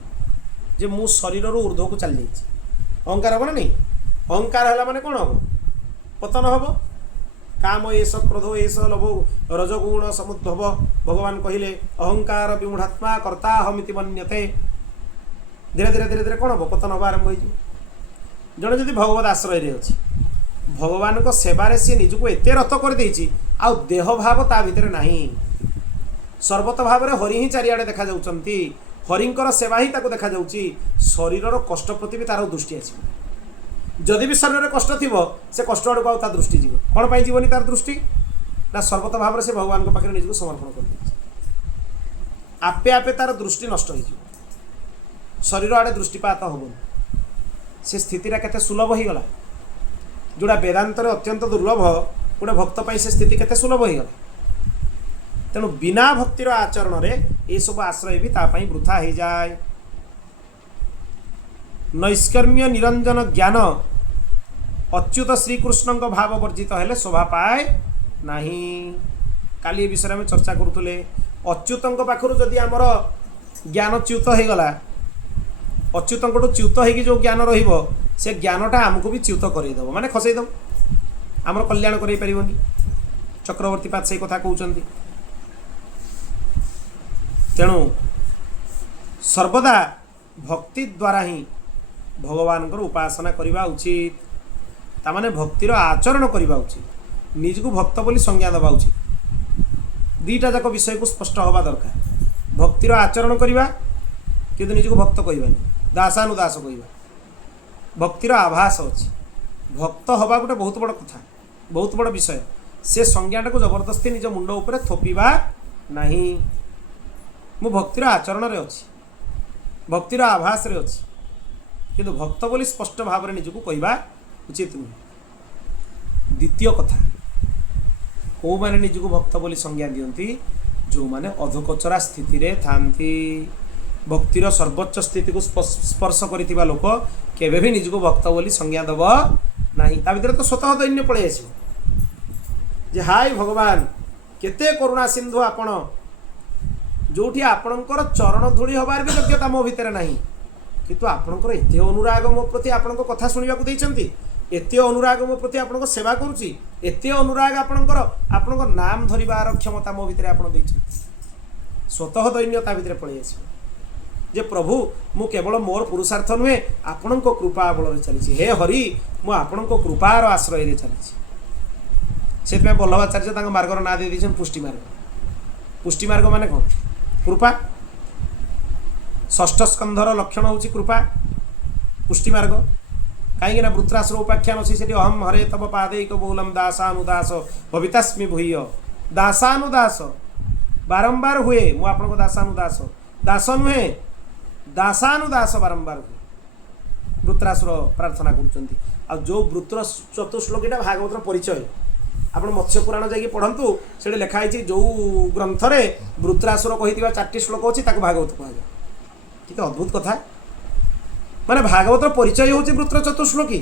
जे मु शरीर ऊर्ध्व को चल जाइए। अहंकार हम ना नहीं, अहंकार है माने कौन हम पतन हम। काम एस क्रोध एस लोभ रजगुण समुद्भव भगवान कहले अहंकार विमूढ़ात्मा कर्ता हमिति मन्यते। धीरे धीरे धीरे धीरे कौन हम पतन हम आरंभ हो। जड़े जदि भगवत आश्रय अच्छी भगवान को सेवारे सी निजको एत रत कर देछि आ देह भाव ता भितर नाही। सर्वत भाव में हरि ही चारिआडे देखा जाउचंती, हरिंकर सेवा ही ताको देखा जाउची। शरीरर कष्ट प्रति भी तार दृष्टि आसीबो। जदि भी शरीर कष्ट थी से कष्ट आड़ को दृष्टि जीव कौन पाई जीवनी तार दृष्टि ना सर्वत भाव से भगवान पाखे निजको समर्पण कर आपे आपे तार दृष्टि नष्ट हो शरीर आड़े दृष्टिपात हेनी। से स्थितिटा केते सुलभ हो गला जोड़ा वेदांतर अत्यंत दुर्लभ गोटे भक्त पाई से स्थिति केते सुलभ हो गला। तेणु बिना भक्तिर आचरण में ये सब आश्रय भी तापाई वृथा हो जाए। नैष्कर्म्य निरंजन ज्ञान अच्युत श्रीकृष्ण भाव वर्जित हेले शोभा पाए नहीं। काली विषय में चर्चा करुले अच्युत पाखर जदि आमर ज्ञान च्युत हो गला अच्युत च्युत हो जो ज्ञान रहिबो से ज्ञानटा आमको भी च्युत करदेव माने खसईदेव आमर कल्याण कर पारिबनी। चक्रवर्ती पात से कथा कहउचंती। तेणु सर्वदा भक्ति द्वारा ही भगवान उपासना करवा उचित। तामाने भक्तिर आचरण करवा उचित। निजको भक्त बोली संज्ञा दबा उचित। दीटा जाक विषय को स्पष्ट हवा दरकार। भक्तिर आचरण करवा किंतु निजको भक्त कहबानी, दासानुदास कहवा। भक्तिर आभास अच्छी। भक्त हवा गोटे बहुत बड़ कथा, बहुत बड़ विषय। से संज्ञाटा को जबरदस्ती निज मुंड उपर थोपिबा नहीं। मु भक्तिर आचरण रे अच्छी, भक्तिर आभास रे अच्छी, किंतु भक्त बोली स्पष्ट भाव में निजको कहवा उचित नुहे। द्वितीय कथा कौ माने निजको भक्त बोली संज्ञा दियंती जो माने अधोकचरा स्थिति रे थांती। भक्तिर सर्वोच्च स्थिति को स्पर्श करितिबा लोक केबे भी निजको भक्त बोली संज्ञा दब नाही। ता भितर तो स्वतः दैन्य पळे आसी जे हाय भगवान केते करुणा सिंधु आपण जोठी आपणकर चरण धूली हबार भी योग्यता मो भितर नाही। किंतु आपणकर एते अनुराग मो प्रति आपणको कथा सुनिबा को दैचंती, एते अनुराग मो प्रति आपणको सेवा करूची, एते अनुराग आपणकर आपणको नाम धरिबार क्षमता मो भितर आपण दैचंती। स्वतः दैन्यता भितर पळे आसी जे प्रभु मु केवल मोर पुरुषार्थ नुहे आपणको कृपा बल चली। हे हरि मु आपणको कृपार आश्रय रे चली। से वल्लभाचार्य मार्गर ना दे दीछन पुष्टि मार्ग। पुष्टि मार्ग माने कौन? कृपा। षष्ठ स्कंधर लक्षण होची कृपा। पुष्टि मार्ग कहीं वृत्रासुर उपाख्यान अच्छी से अहम हरे तब पादैक बहुलम दासानुदास भवितास्मि भूय। दासानुदास बारंबार हुए मु आपन दासानुदास, दास नुहे दासानुदास बारंबार हुए। वृत्रासुर प्रार्थना करछंती। आ जो वृत्र चतुश्लोकीटा भागवतर परिचय आप मत्स्य पुराण जाकि पढ़ंतु से लिखाई जो ग्रंथ रे वृत्रासुर कही 4टी श्लोक अच्छी भागवत कह कि अद्भुत कथा। माने भागवतर परिचय होची वृत्र चतुश्लोकी।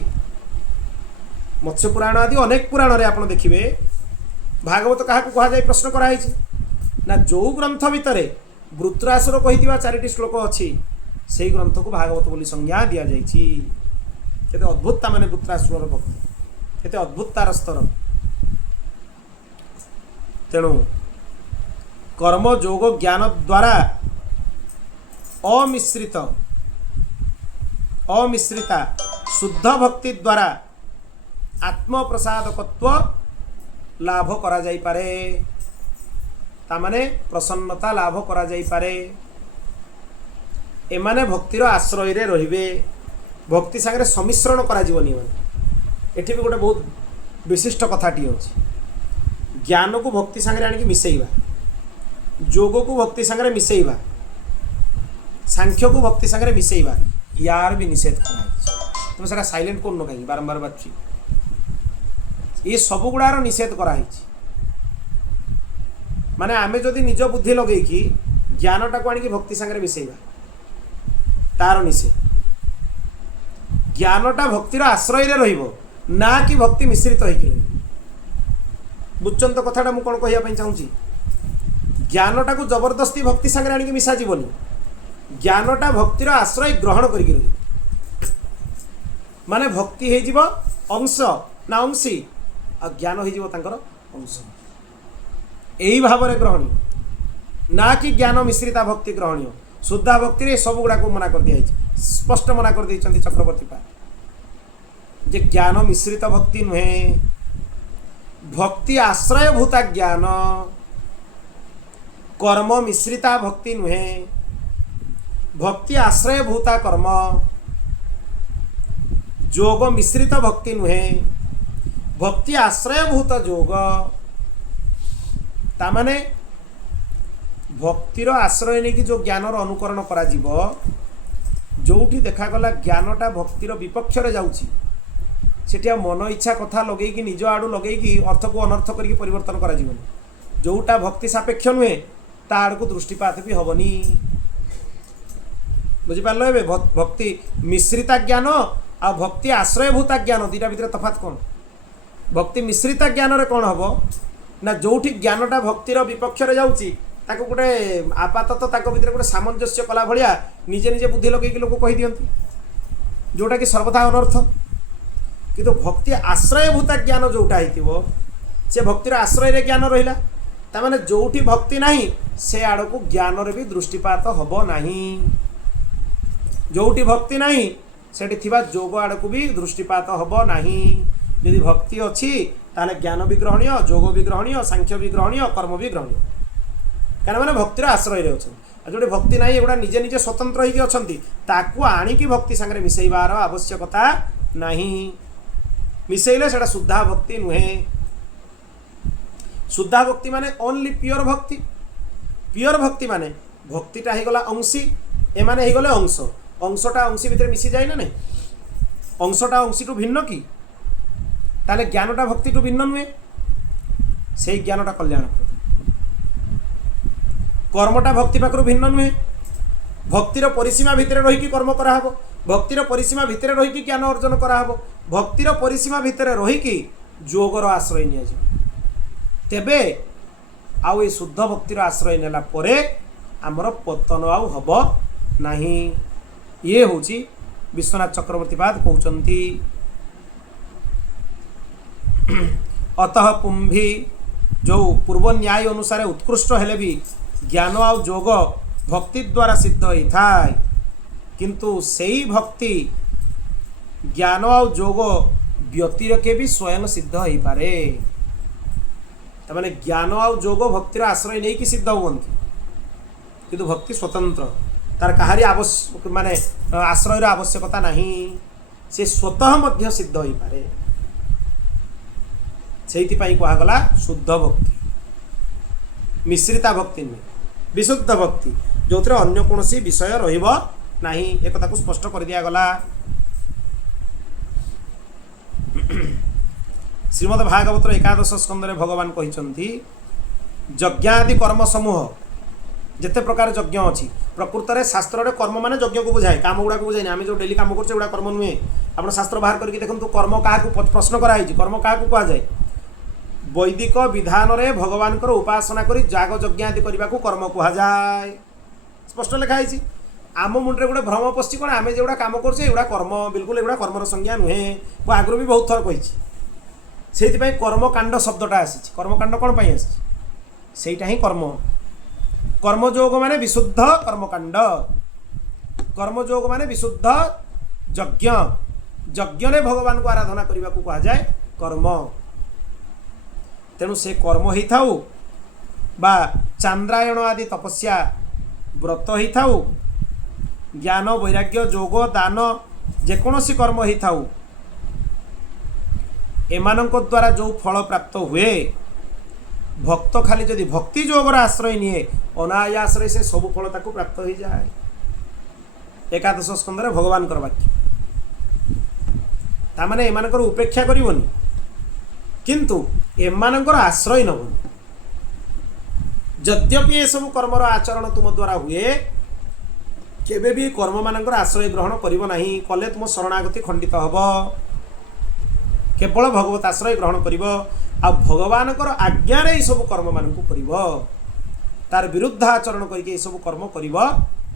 मत्स्य पुराण आदि अनेक पुराण रे आपण देखिबे भागवत कहा कह जाए प्रश्न कराई ना जो ग्रंथ भितर वृत्रासुर कही 4टी श्लोक अच्छी से ग्रंथ को भागवत बोली संज्ञा दि जाइछि। केते अद्भुत माने वृत्रासुर भक्ति, केते अद्भुत तार स्तर। तेणु कर्म योग ज्ञान द्वारा अमिश्रिता शुद्ध भक्ति द्वारा आत्म प्रसादकत्व लाभ करा जाई पारे। तामाने प्रसन्नता लाभ करा जाई पारे। एमाने भक्तिर आश्रय रे रहिबे। भक्ति सागर सम्मिश्रण करा जीवनी एठी भी गोटे बहुत विशिष्ट कथाटी होची ज्ञान को भक्ति सागर आनिक मिसेइबा जोग को भक्ति सागर मिसेइबा सांख्य को भक्ति सागर मिसेइबा यार भी निषेध कराई तुम सारा साइलेंट कर कहीं बारंबार बातची ये सब गुड़ार निषेध कराई माने आमे जदि निज बुद्धि लगे कि ज्ञानटा को आनिक भक्ति सागर मिसेइबा तार निषेध ज्ञानटा भक्तिर आश्रय रहिबो ना कि भक्ति मिश्रित होइक बुझछन तो कथाटा मु कोन कहिया पई चाहूची ज्ञानटा को जबरदस्ती भक्ति सागर आनिक मिसा जीवनी ज्ञानटा भक्तिर आश्रय ग्रहण करिक रही माने भक्ति हे जीव अंश ना अंशी आ ज्ञान हे जीव तांकर अंश एही भावरे ग्रहणीय ना कि ज्ञान मिश्रिता भक्ति ग्रहणीय शुद्धा भक्ति रे सब गुड़ा को मना कर दिया स्पष्ट मना कर दी चक्रवर्ती पा जे ज्ञान मिश्रित भक्ति नुहे भक्ति आश्रय भूता ज्ञान कर्म मिश्रिता भक्ति नुहे भक्ति आश्रय भूता कर्म जोग मिश्रित भक्ति नुहे भक्ति आश्रय भूत जोग तामाने भक्तिर आश्रय नहीं कि जो ज्ञान अनुकरण करा जोठी देखागला ज्ञानटा भक्तिर विपक्ष रे जाउची सेठिया मन इच्छा कथा लगे कि निज आड़ू लगे कि अर्थ को अनर्थ करके परिवर्तन करा जीवनी जोटा भक्ति सापेक्ष नुहे ता आड़ को दृष्टिपात भी हबनी बुझिपार ए भक्ति मिश्रिता ज्ञान आ भक्ति आश्रयभूता ज्ञान दुटा भितर तफात कौन भक्ति मिश्रिता ज्ञान रे कौन हम ना जोठी ज्ञानटा भक्तिर विपक्ष रे जाउची ताको गोटे आपातत ताको भितर गोटे सामंजस्य कला भलिया निजे निजे बुद्धि लगे लोक कहि दियंती जोटा कि सर्वथा अनर्थ किंतु भक्ति आश्रयभूता ज्ञान जोटा हितिबो से भक्तिर आश्रय रे ज्ञान रहिला ता माने जोठी भक्ति नाही से आड़ को ज्ञान रे भी दृष्टिपात हबो नाही जोटी भक्ति नाही सेठी थिबा जोग आड़ को भी दृष्टिपात हबो नाही यदि भक्ति अछि ताले ज्ञान भी ग्रहणीय जोग भी ग्रहणीय सांख्य भी ग्रहणीय कर्म भी ग्रहणीय कारण माने भक्तिर आश्रय रे अछन जोटे भक्ति नाही एगुडा निजे निजे स्वतंत्र होई अछंती ताकू आनी की भक्ति संगे मिसेइबार आवश्यकता नाही मिसेइले सेटा शुद्धा भक्ति नुहे शुद्धा भक्ति माने ओनली प्योर भक्ति माने भक्तिटा हे गला अंशी ए माने हे गले अंश अंशटा अंशी भितर मिसी जाय ना नहीं अंशटा अंशी टू भिन्न की ताले ज्ञानटा भक्ति टू भिन्न नुहे से ज्ञानटा कल्याण कर्मटा भक्ति पाखरु भिन्न नुहे भक्तिर परिसीमा भितर रही कर्म कराहब भक्तिर परिसीमा भितर रही ज्ञान अर्जन कराहब भक्तिर परिसीमा भितर रही जोगर आश्रय निया तेबे आउ ए शुद्ध भक्तिर आश्रय नेला परे आमर पतन आउ हब नाही ये होची विश्वनाथ चक्रवर्तीपाद कहउचंती अतः पुंभी जो पूर्व न्याय अनुसार उत्कृष्ट हेले भी ज्ञान आउ जोग भक्ति द्वारा सिद्ध होई थाए किंतु सेही भक्ति ज्ञान आउ जोग व्यतिरेके भी स्वयं सिद्ध होई पारे तमाने ज्ञान आउ जोग भक्तिर आश्रय नहीं कि सिद्ध होवंती किंतु भक्ति स्वतंत्र तार कहारी आवश्यक माने आश्रयर आवश्यकता नहीं से स्वतः मध्य सिद्ध होई पारे सेहिति पई कहा गला शुद्ध भक्ति मिश्रिता भक्ति नहीं विशुद्ध भक्ति जो अन्य कौन विषय रहिबो नाही एक ताकू स्पष्ट कर दिया गला श्रीमद् भागवत एकादश स्कंद रे भगवान कहिसंती यज्ञादि कर्म समूह जिते प्रकार यज्ञ अच्छी प्रकृत में शास्त्र रे कर्म माने यज्ञ को बुझाए काम गुड़ा को बुझाए आम जो डेली काम करछे गुड़ा कर्म नुहे आप शास्त्र बाहर करके देखु कर्म क्या प्रश्न कराई कर्म क्या कह जाए वैदिक विधान रे भगवान उपासना करी जाग यज्ञ आदि करने को कर्म कह जाए स्पष्ट लिखाई आम मुंडे गोटे भ्रम पशि कौन आम जो कम करा कर्म बिल्कुल एगुड़ा कर्मर संज्ञा नुहे को आगु भी बहुत थर कही से कर्मकांड शब्दटा आसी कर्मकांड कौन पाई आसीटा ही कर्म कर्मयोग माने विशुद्ध कर्मकांड कर्मयोग माने विशुद्ध यज्ञ यज्ञ ने भगवान को आराधना करने को कह जाए कर्म तेणु से कर्म ही थाउ बा चांद्रायण आदि तपस्या व्रत ही थाउ ज्ञान वैराग्य जोग दान जेकोसी कर्म ही थाउ एमानंक द्वारा जो फल प्राप्त हुए भक्त खाली जदि भक्ति जोगर आश्रय निए अनायास से सब फल ताको प्राप्त हो जाए। एकादश स्कंदर भगवान वाक्य तामाने एमानकर उपेक्षा करिवनी किंतु एमानकर आश्रय नबनी। यद्यपि ये सब कर्मर आचरण तुम द्वारा हुए केबे भी कर्म मानकर आश्रय ग्रहण करिवो नाही कले तुम शरणागति खंडित हब। केवल भगवत आश्रय ग्रहण करिवो आ भगवानकर आज्ञा रे सब कर्म मानकु करिवो तार विरुद्ध आचरण करके सब कर्म करिवो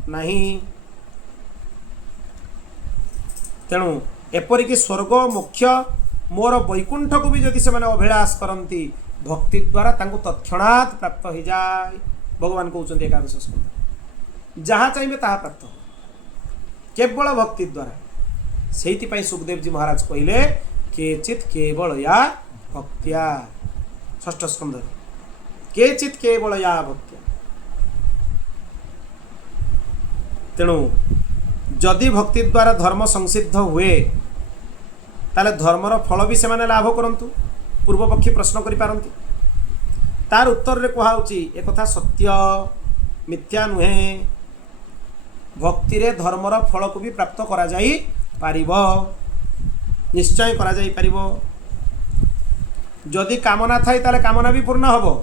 नाही। तेणु एपरिक स्वर्ग मोक्ष मोर वैकुंठ को भी जदि से अभिलाष करती भक्ति द्वारा तांको तत्क्षणात् प्राप्त हो जाए। भगवान कहते एकादश स्कंद जहाँ चाहिए ताहा प्राप्त हो केवल भक्ति द्वारा। से सुखदेव जी महाराज कहले केचित केवल या भक्त्या षष्ठ स्कंद केचित केवल या भक्त्या। तेणु जदि भक्ति द्वारा धर्म संसिद्ध हुए ताले धर्मर फल भी से लाभ करंतु। पूर्व पक्षी प्रश्न करि पारंती तार उत्तर रे कहाउची एक कथा सत्य मिथ्या नुहे। भक्ति रे धर्मर फल को भी प्राप्त करा जाई पारिबो निश्चय करा जाई पारिबो। जदि कामना थाई ताले कामना भी पूर्ण हबो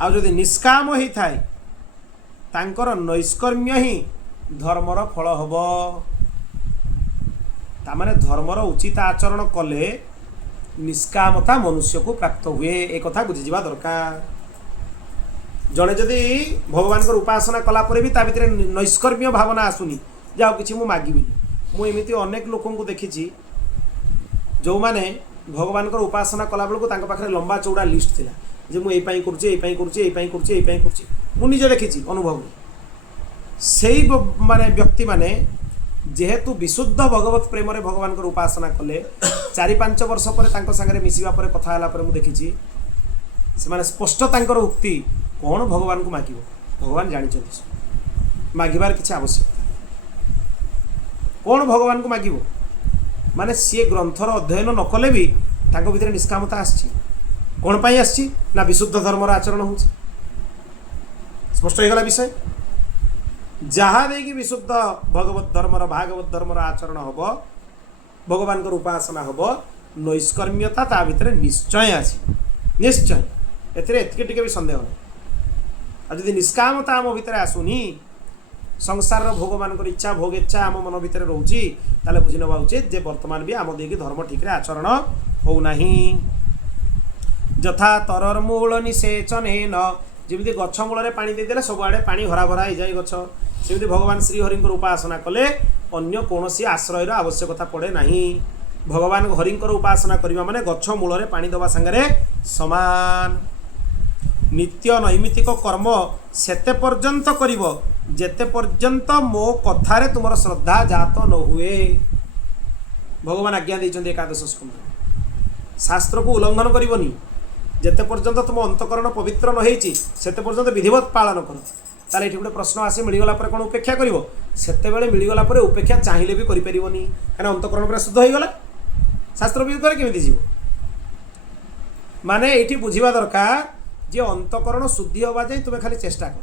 आ जदि निष्काम होई थाई तांकर नैष्कर्म्य ही धर्मर फल हबो। तामाने धर्मर उचित आचरण कले निष्कामता मनुष्य को प्राप्त हुए एक कथा बुझी जिबा दरकार। जड़े जदि भगवान उपासना कला परे भी ता भितर नैष्कर्म्य भावना आसुनी जाओ किछि मु मागिबिनी। मु एमिति अनेक लोकों को देखिछि जो माने भगवान उपासना कला बेलू तांको पाखरे लंबा चौड़ा लिस्ट थिला जे मु एई करुछि एई करुछि एई करुछि एई करुछि मु निजे देखिछि अनुभव सेई माने व्यक्ति माने जेहेतु विशुद्ध भगवत प्रेम रे भगवान उपासना कले 4-5 वर्ष पर तांको संगे मिसिबा पर कथा हला पर मु देखिछि से माने स्पष्ट तांकर उक्ति कौन भगवान को मागिबो भगवान जानि मागिबार किछि आवश्यकता कौन भगवान को मागिबो माने सी ग्रंथर अध्ययन न कले भी तांको भितर निष्कामता आछि कौन पाई आछि ना विशुद्ध धर्मर आचरण होछि स्पष्ट होगला विषय। जहाँ देखिए विशुद्ध भगवत धर्मर भागवत धर्मर आचरण हम भगवान उपासना हम नैष्कर्म्यता ता भितर निश्चय आसी निश्चय एतिके भी संदेह नहीं। जदि निष्कामता आम भितर आसुनी संसार भोग मान इच्छा भोग इच्छा आम मन भितर रोचे ताले बुझी नवा उचित जे वर्तमान भी आम देकी धर्म ठीक आचरण होना। यथा तरर मूल निषेचन न जमी गछ मूल पानी देदेले सबुआड़े पानी हरा भरा हो जाए गछ सेमती भगवान श्रीहरि उपासना कले अन्य कौन आश्रयर आवश्यकता पड़े नहीं। भगवान हरि उपासना करने माने गछ मूल पानी दवा सांगे समान। नित्य नैमित्तिक कर्म सेते पर्यंत करिवो जेते पर्यंत मो कथारे तुमर श्रद्धा जात न हुए। भगवान आज्ञा देइछन्ते एकादश स्कंद शास्त्र को उल्लंघन करिवनी जेते पर्यंत तुम अंतकरण पवित्र न होइछि सेते पर्यंत विधिवत पालन कर। ताले एठी गोटे प्रश्न आसे मिलिगला पर कोन उपेक्षा करिवो सेते बेले मिलिगला पर उपेक्षा चाहिले भी करि परिवनी काना अंतकरण पूरा शुद्ध होई गला शास्त्र विरुद्ध रे केमिति जीव माने एठी बुझिबा दरकार जे अंतकरण शुद्धि होबा जाय तुमे खाली चेष्टा कर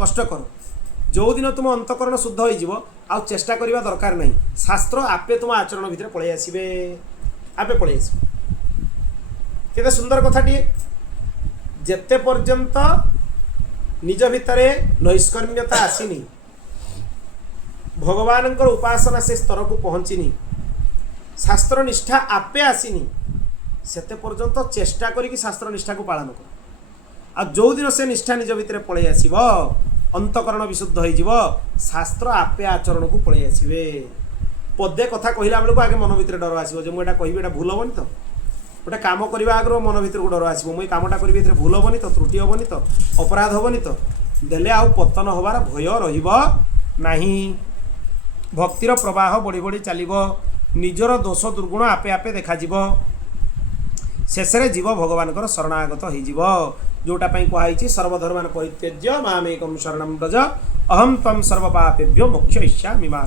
कष्ट कर जो दिन तुम अंतकरण शुद्ध होई जीवो आ चेष्टा करिवा दरकार नहीं। शास्त्र आपे तुम आचरण भितर पळै आसीबे आपे पळै आसीबे। केते सुंदर कथाटी जेते पर्यंत निज भितरे नैष्कर्म्यता आसीनी भगवान उपासना से स्तर को पहुँचीनी शास्त्र निष्ठा आपे आसीनी सेते पर्यंत चेष्टा करिकी शास्त्र निष्ठा को पालन कर। आ जो दिन से निष्ठा निज भितर पळै आसीबो अंतकरण विशुद्ध हो जीव शास्त्र आपे आचरण को पळै आसीबे। पदे कथा कहला बेलू आगे मन भितर डर आसीबो जे मुझे कहबी एटा भूल हबनी तो गोटे काम करवा आगे मन भितर को डर आसीबो मुई कामटा करी एथरे भूल हबनी तो त्रुटि हबनी तो अपराध हबनी तो देले आउ पतन हबार भय रहिबो नाही। भक्तिर प्रवाह बढ़ी बढ़ी चलिबो निजर दोष दुर्गुण आपे आपे देखा जीवो शेषे जीव भगवान शरणागत हो जोटा कहुई सर्वधर्मान परित्यज्य मामेकं शरणं व्रज अहम तम सर्वपापेभ्यो मोक्षयिष्यामि मा।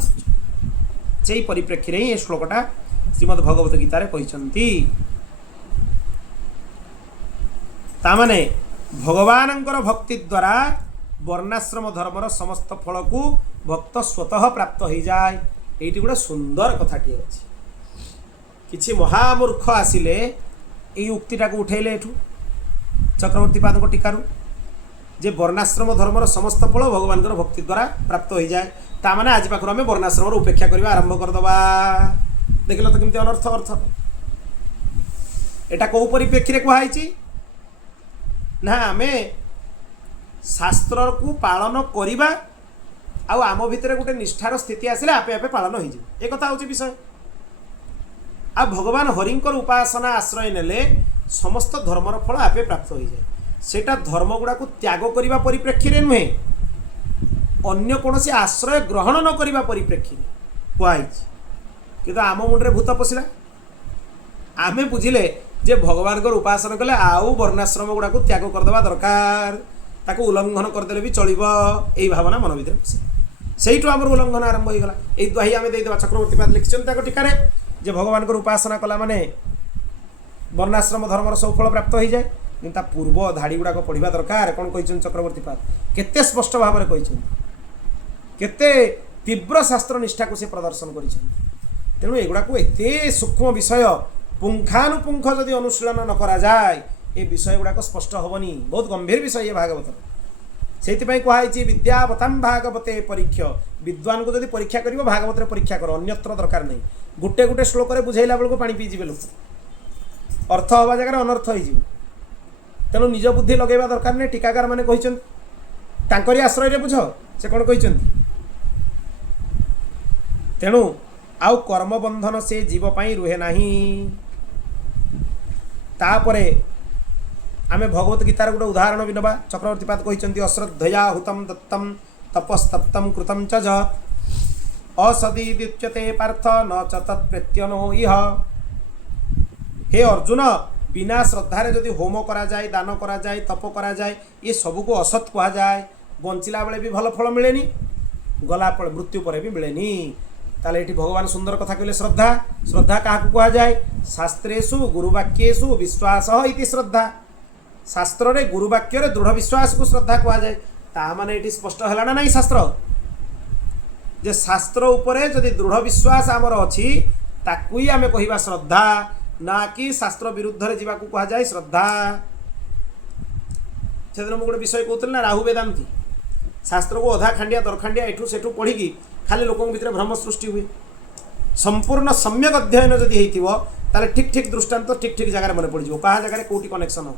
से परिप्रेक्षी रे ये श्लोकटा श्रीमद् भगवत गीता रे कहिसंती तामाने भगवानंकर भक्ति द्वारा वर्णाश्रम धर्मर समस्त फल को भक्त स्वतः प्राप्त हो जाए। ये गोटे सुंदर कथाटी अच्छी किसी महामूर्ख आसिले ये उक्तिटा को उठेले एठू चक्रवर्ती पाद को टीकारु जे वर्णाश्रम धर्मर समस्त फल भगवान भक्ति द्वारा प्राप्त हो जाए तामाने आज पाखर आम वर्णाश्रम उपेक्षा करवा आरंभ करदबा। देख तो केमती अनर्थ अर्थ एटा कौ परिप्रेक्षी कहुई ना आम शास्त्र को पालन करवा आम भितर गोटे निष्ठार स्थिति आसिले आपे आपे पालन हो एक कथा हूँ विषय आ भगवान हरिंकर उपासना आश्रय नेले समस्त धर्मर फल आपे प्राप्त हो जाए सेटा धर्म गुड़ा को त्याग करने परिप्रेक्षी रे नुहे अन्य कौन से आश्रय ग्रहण न करने परिप्रेक्षी कहुई कि आम मुंडे भूत पशिला आमे बुझिले जे भगवान उपासना कले आउ वर्णाश्रम गुड़ा को त्याग करदेवा दरकार ताको उल्लंघन करदे भी चलो यही भावना मन भर पशे से आम उल्लंघन आरंभ हो गला। यही द्वाही आम देदेवा चक्रवर्ती पाद लिखिं टीकार जे भगवान उपासना कला माने वर्णाश्रम धर्मर सब फल प्राप्त हो जाए कि पूर्व धाड़ी गुड़ाक पढ़ा दरकार कौन कही चक्रवर्ती पाद केते स्पष्ट भाव में कही केते तीव्र शास्त्र निष्ठा को से प्रदर्शन कर तेणु एगुड़ाक एत सूक्ष्म विषय पुंखानुपुंख जदि अनुशीलन न करा जाए ये विषय गुड़ाक स्पष्ट हेनी बहुत गंभीर विषय ये भागवत से कहुई विद्यावताम भागवते परीक्ष विद्वान को जब परीक्षा कर भागवत परीक्षा कर अन्यत्र दरकार नहीं गोटे गोटे श्लोक बुझेला बेलू पानी पीजिए लोग अर्थ हवा जगह अनर्थ हो तेणु निज बुद्धि लगेगा दरकार नहीं टीकाकार मैंने कहरी आश्रय बुझ से कौन कही तेणु आउ कर्मबंधन से जीव पाई रुहे नहीं। तापरे आमे भगवत गीतार गोटे उदाहरण भी नवा चक्रवर्ती पाद कहते अश्रद्धया हुतम दत्तम तपस्तप्तम कृतम च असदी द्युच्यते पार्थ न च तत्प्रत्यनो इह। हे अर्जुन बिना श्रद्धारे जदि होम करा जाए दान करा जाए तप करा जाए ये सब को असत कहा जाए बंचिला बेले भी भल फल मिलेनी गला मृत्यु पर भी मिलेनी। ताले एठी भगवान सुंदर कथा कहले श्रद्धा श्रद्धा क्या कहा जाए शास्त्रेषु गुरुवाक्येषु विश्वास इति श्रद्धा शास्त्र रे गुरुवाक्य रे दृढ़ विश्वास को श्रद्धा कहा जाए ता माने एठी स्पष्ट हला ना नहीं शास्त्र जे शास्त्र उपरे जदि दृढ़ विश्वास आमर अछि ताकू ही आमे कहिबा श्रद्धा ना कि शास्त्र विरुद्ध रे जीवा को कहा जाए श्रद्धा। सेदिन मु गोटे विषय कहतल ना राहु वेदांती शास्त्र को अधा खांडिया दरखांडिया एठू सेठू पढ़ी की खाली लोकों भीतर भ्रम सृष्टि हुए संपूर्ण सम्यक अध्ययन जदि होइतिबो ताले ठीक ठीक दृष्टांत ठीक ठीक जगह मन पड़ जाए कहा जगह कौटी कनेक्शन हो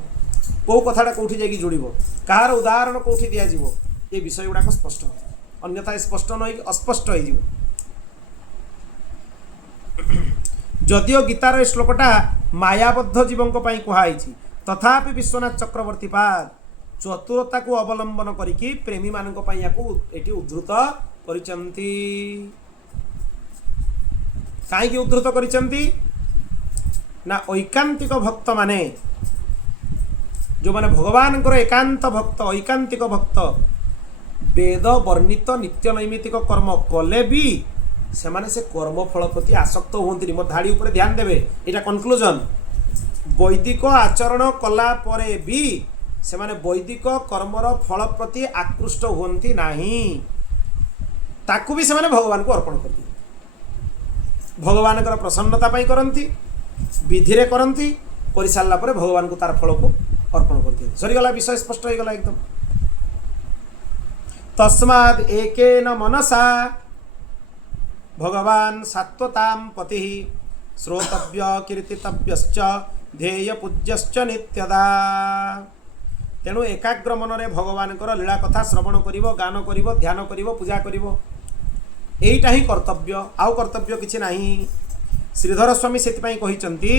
कौ कथाटा कौटी जाकि जोड़ो कहार उदाहरण कौटी दिज्व ये विषय गुड़ाक स्पष्ट अन्यथा स्पष्ट न अस्पष्ट हो जदिओ गीतार श्लोकटा मायाबद्ध जीवों कहुई तथापि विश्वनाथ चक्रवर्ती पाद चतुरता को अवलंबन करिकी प्रेमी मानक एटी उद्धृत करिचंती। काईकि उद्धृत करिचंती ना ऐकांतिक भक्त माने जो माने भगवान एकांत भक्त ऐकांतिक भक्त वेद वर्णित नित्य नैमित्तिक कर्म कले भी से माने से कर्म फल प्रति आसक्त होती मोर धाड़ी उपर ध्यान देवे यहाँ कनक्लूजन वैदिक आचरण कला परे भी से माने वैदिक कर्मर फल प्रति आकृष्ट होती नहीं ताकू भी से माने भगवान को अर्पण करती भगवान प्रसन्नता पाई करती विधि रे करती कर सारा पर भगवान को तार फल को अर्पण करती सरीगला विषय स्पष्ट हो गला एकदम। तस्माद् एकेन मनसा भगवान सात्वतां पति श्रोतव्य कीर्तितव्यश्च ध्येय पूज्यश्च नित्यदा। तेणु एकाग्र मनरे भगवान लीला कथा श्रवण करिवो गान करिवो ध्यान करिवो पूजा करिवो एईटा ही कर्तव्य आउ कर्तव्य किछि नाही। श्रीधर स्वामी सेतिपाई कहिचंती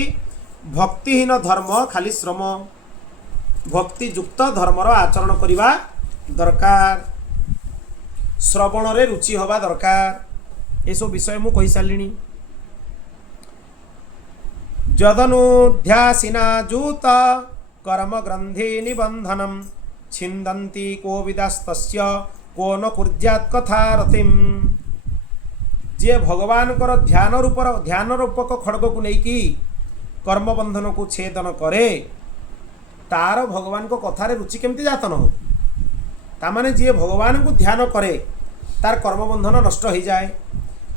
भक्तिहीन धर्म खाली श्रम भक्तियुक्त धर्मर आचरण करिवा दरकार श्रवण रे रुचि हवा दरकार ये सब विषय मु कहि सारिणी। जदनुध्यासिना जूत कर्म ग्रंथि निबंधनम छिंदन्ति को विदास्तस्य को न कुर्यात् कथा रतिम। जी भगवान ध्यान रूपक खड़ग को लेकिन कर्म बंधन को छेदन करे तार भगवान को कथार रुचि केमती जातन हो तामाने जी भगवान को ध्यान करे तार कर्मबंधन नष्ट हो जाए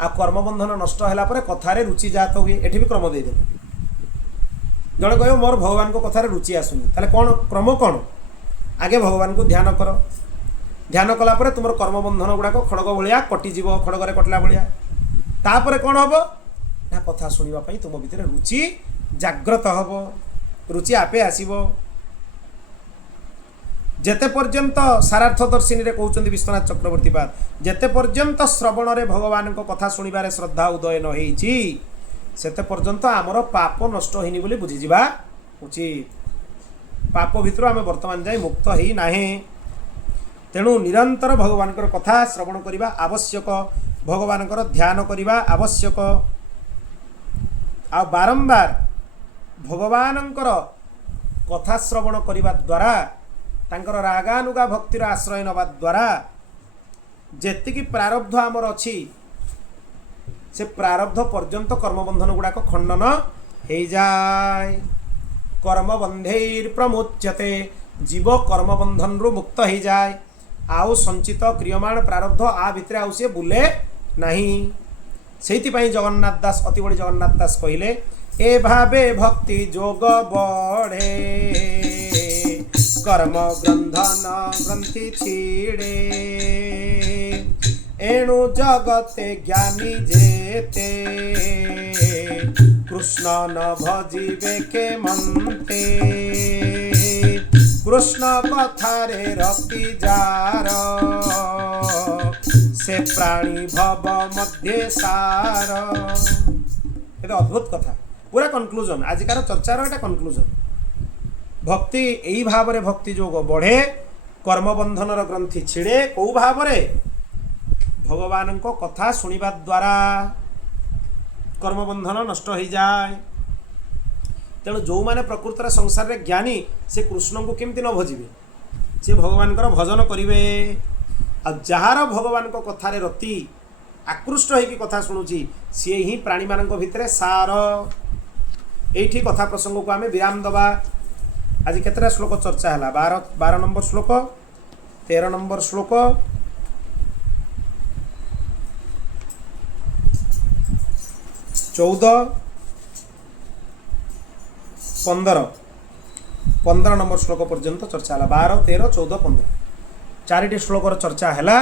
आ कर्मबंधन नष्ट है कथार रुचि जात हुए एठी भी क्रम देदे जड़े कह मोर भगवान को कथार रुचि आसुनी ताले कौन क्रम कौन आगे भगवान को ध्यान कर ध्यान कलापर तुम कर्मबंधन गुड़ाक खड़ग भाया कटिज खड़गे कटला भाया तापर कौन हम ना कथा शुणापी तुम भितर रुचि जाग्रत हम रुचि आपे आसब जेते पर्यंत सारार्थदर्शिनी कहते विश्वनाथ चक्रवर्ती पाद जेते पर्यंत श्रवण रे भगवान को कथा शुणवे श्रद्धा उदय न होती सेते पर्यंत आमर पाप नष्ट होनी बोली बुझीजा उचित पाप भितर आम वर्तमान जाए मुक्त ही ना तेणु निरंतर भगवान कथा श्रवण करने आवश्यक भगवान ध्यान करने आवश्यक आ बारंबार भगवान कथा श्रवण करने द्वारा तांकर रागानुगा भक्तिर आश्रय नवा द्वारा जेतिकी प्रारब्ध आमर अच्छी से प्रारब्ध पर्यंत कर्मबंधन गुड़ाक खंडन हो जाए कर्मबंधैर प्रमुच्यते जीव कर्मबंधन रु मुक्त हो जाए आउ संचित क्रियमाण प्रारब्ध आ भितर आउ सी बुले नहीं से जगन्नाथ दास अति बड़ी जगन्नाथ दास कहले ए भावे भक्ति जोग बढ़े कर्म ग्रंथन ग्रंथि छीड़े एणु जगते ज्ञानी जेते कृष्ण न भजिबे के मनते कृष्ण कथारे रति जार से प्राणी भव मध्य सार ये तो अद्भुत कथा पूरा कनक्लूजन आजिकार चर्चार एटा कनक्लूजन भक्ति यही भाव में भक्ति जोग बढ़े कर्मबंधन ग्रंथि छिड़े कौ भाव भगवान को कथा शुणा द्वारा कर्मबंधन नष्ट हो जाए तेणु जो मैंने प्रकृतर संसार रे ज्ञानी से कृष्ण को केमती न भजिबे से भगवान भजन करिवे आ जार भगवान को कथारे रति आकृष्ट होगी कथा शुणुची सी ही प्राणी मान भितर सार यही कथा प्रसंग को आम विराम दबा आज केतरा श्लोक चर्चा है 12 नंबर श्लोक 13 नंबर श्लोक 14 15 नंबर श्लोक पर्यंत चर्चा है 12 13 14 15 चारिटी श्लोकर चर्चा है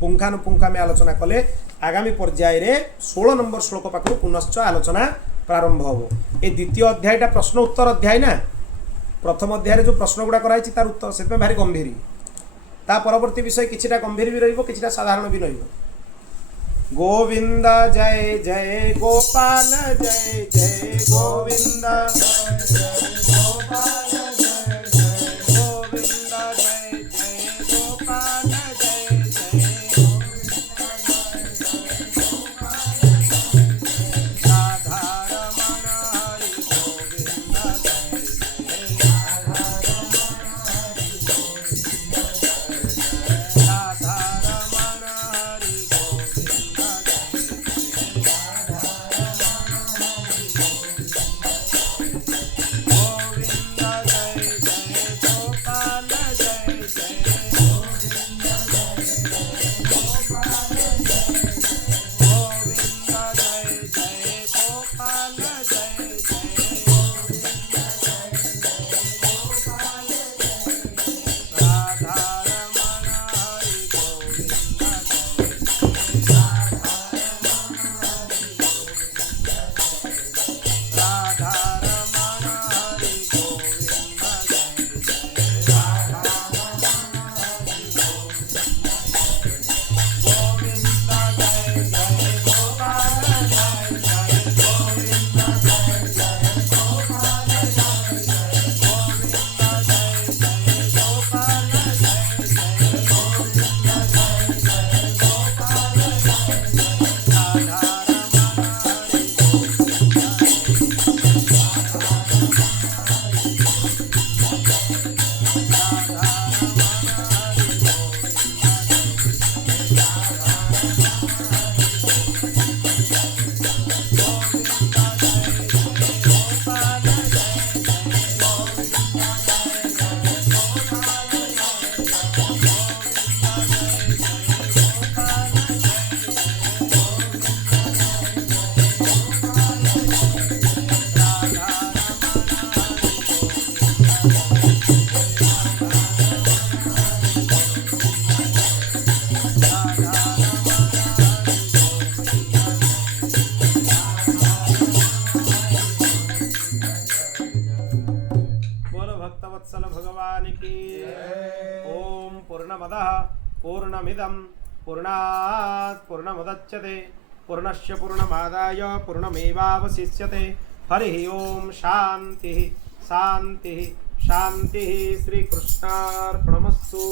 पुंखानुपुंखा में आलोचना कले आगामी पर्याय रे 16 नंबर श्लोक पाखु पुनश्च आलोचना प्रारंभ हो ये द्वितीय अध्यायटा प्रश्न उत्तर अध्याय ना प्रथम अध्याय जो प्रश्न गुड़ा कराई तार उत्तर से भारी गंभीर ता परवर्ती विषय किछिटा गंभीर भी रहिबो किछिटा साधारण भी रहिबो गोविंद जय जय गोपाल जय जय गोविंद जय जय गोपाल जय जय गोविंद जय जय गोपाल जय जय राधा रमण हरि गोविंद जय राधा रमण हरि गोविंद वत्सल भगवान की ओम पूर्णमदः पूर्णमिदं पूर्णात् पूर्णमुदच्यते पूर्णस्य पूर्णमादाय पूर्णमेवावशिष्यते हरिः ओम शांति शांति शांति श्री कृष्णार्पणमस्तु।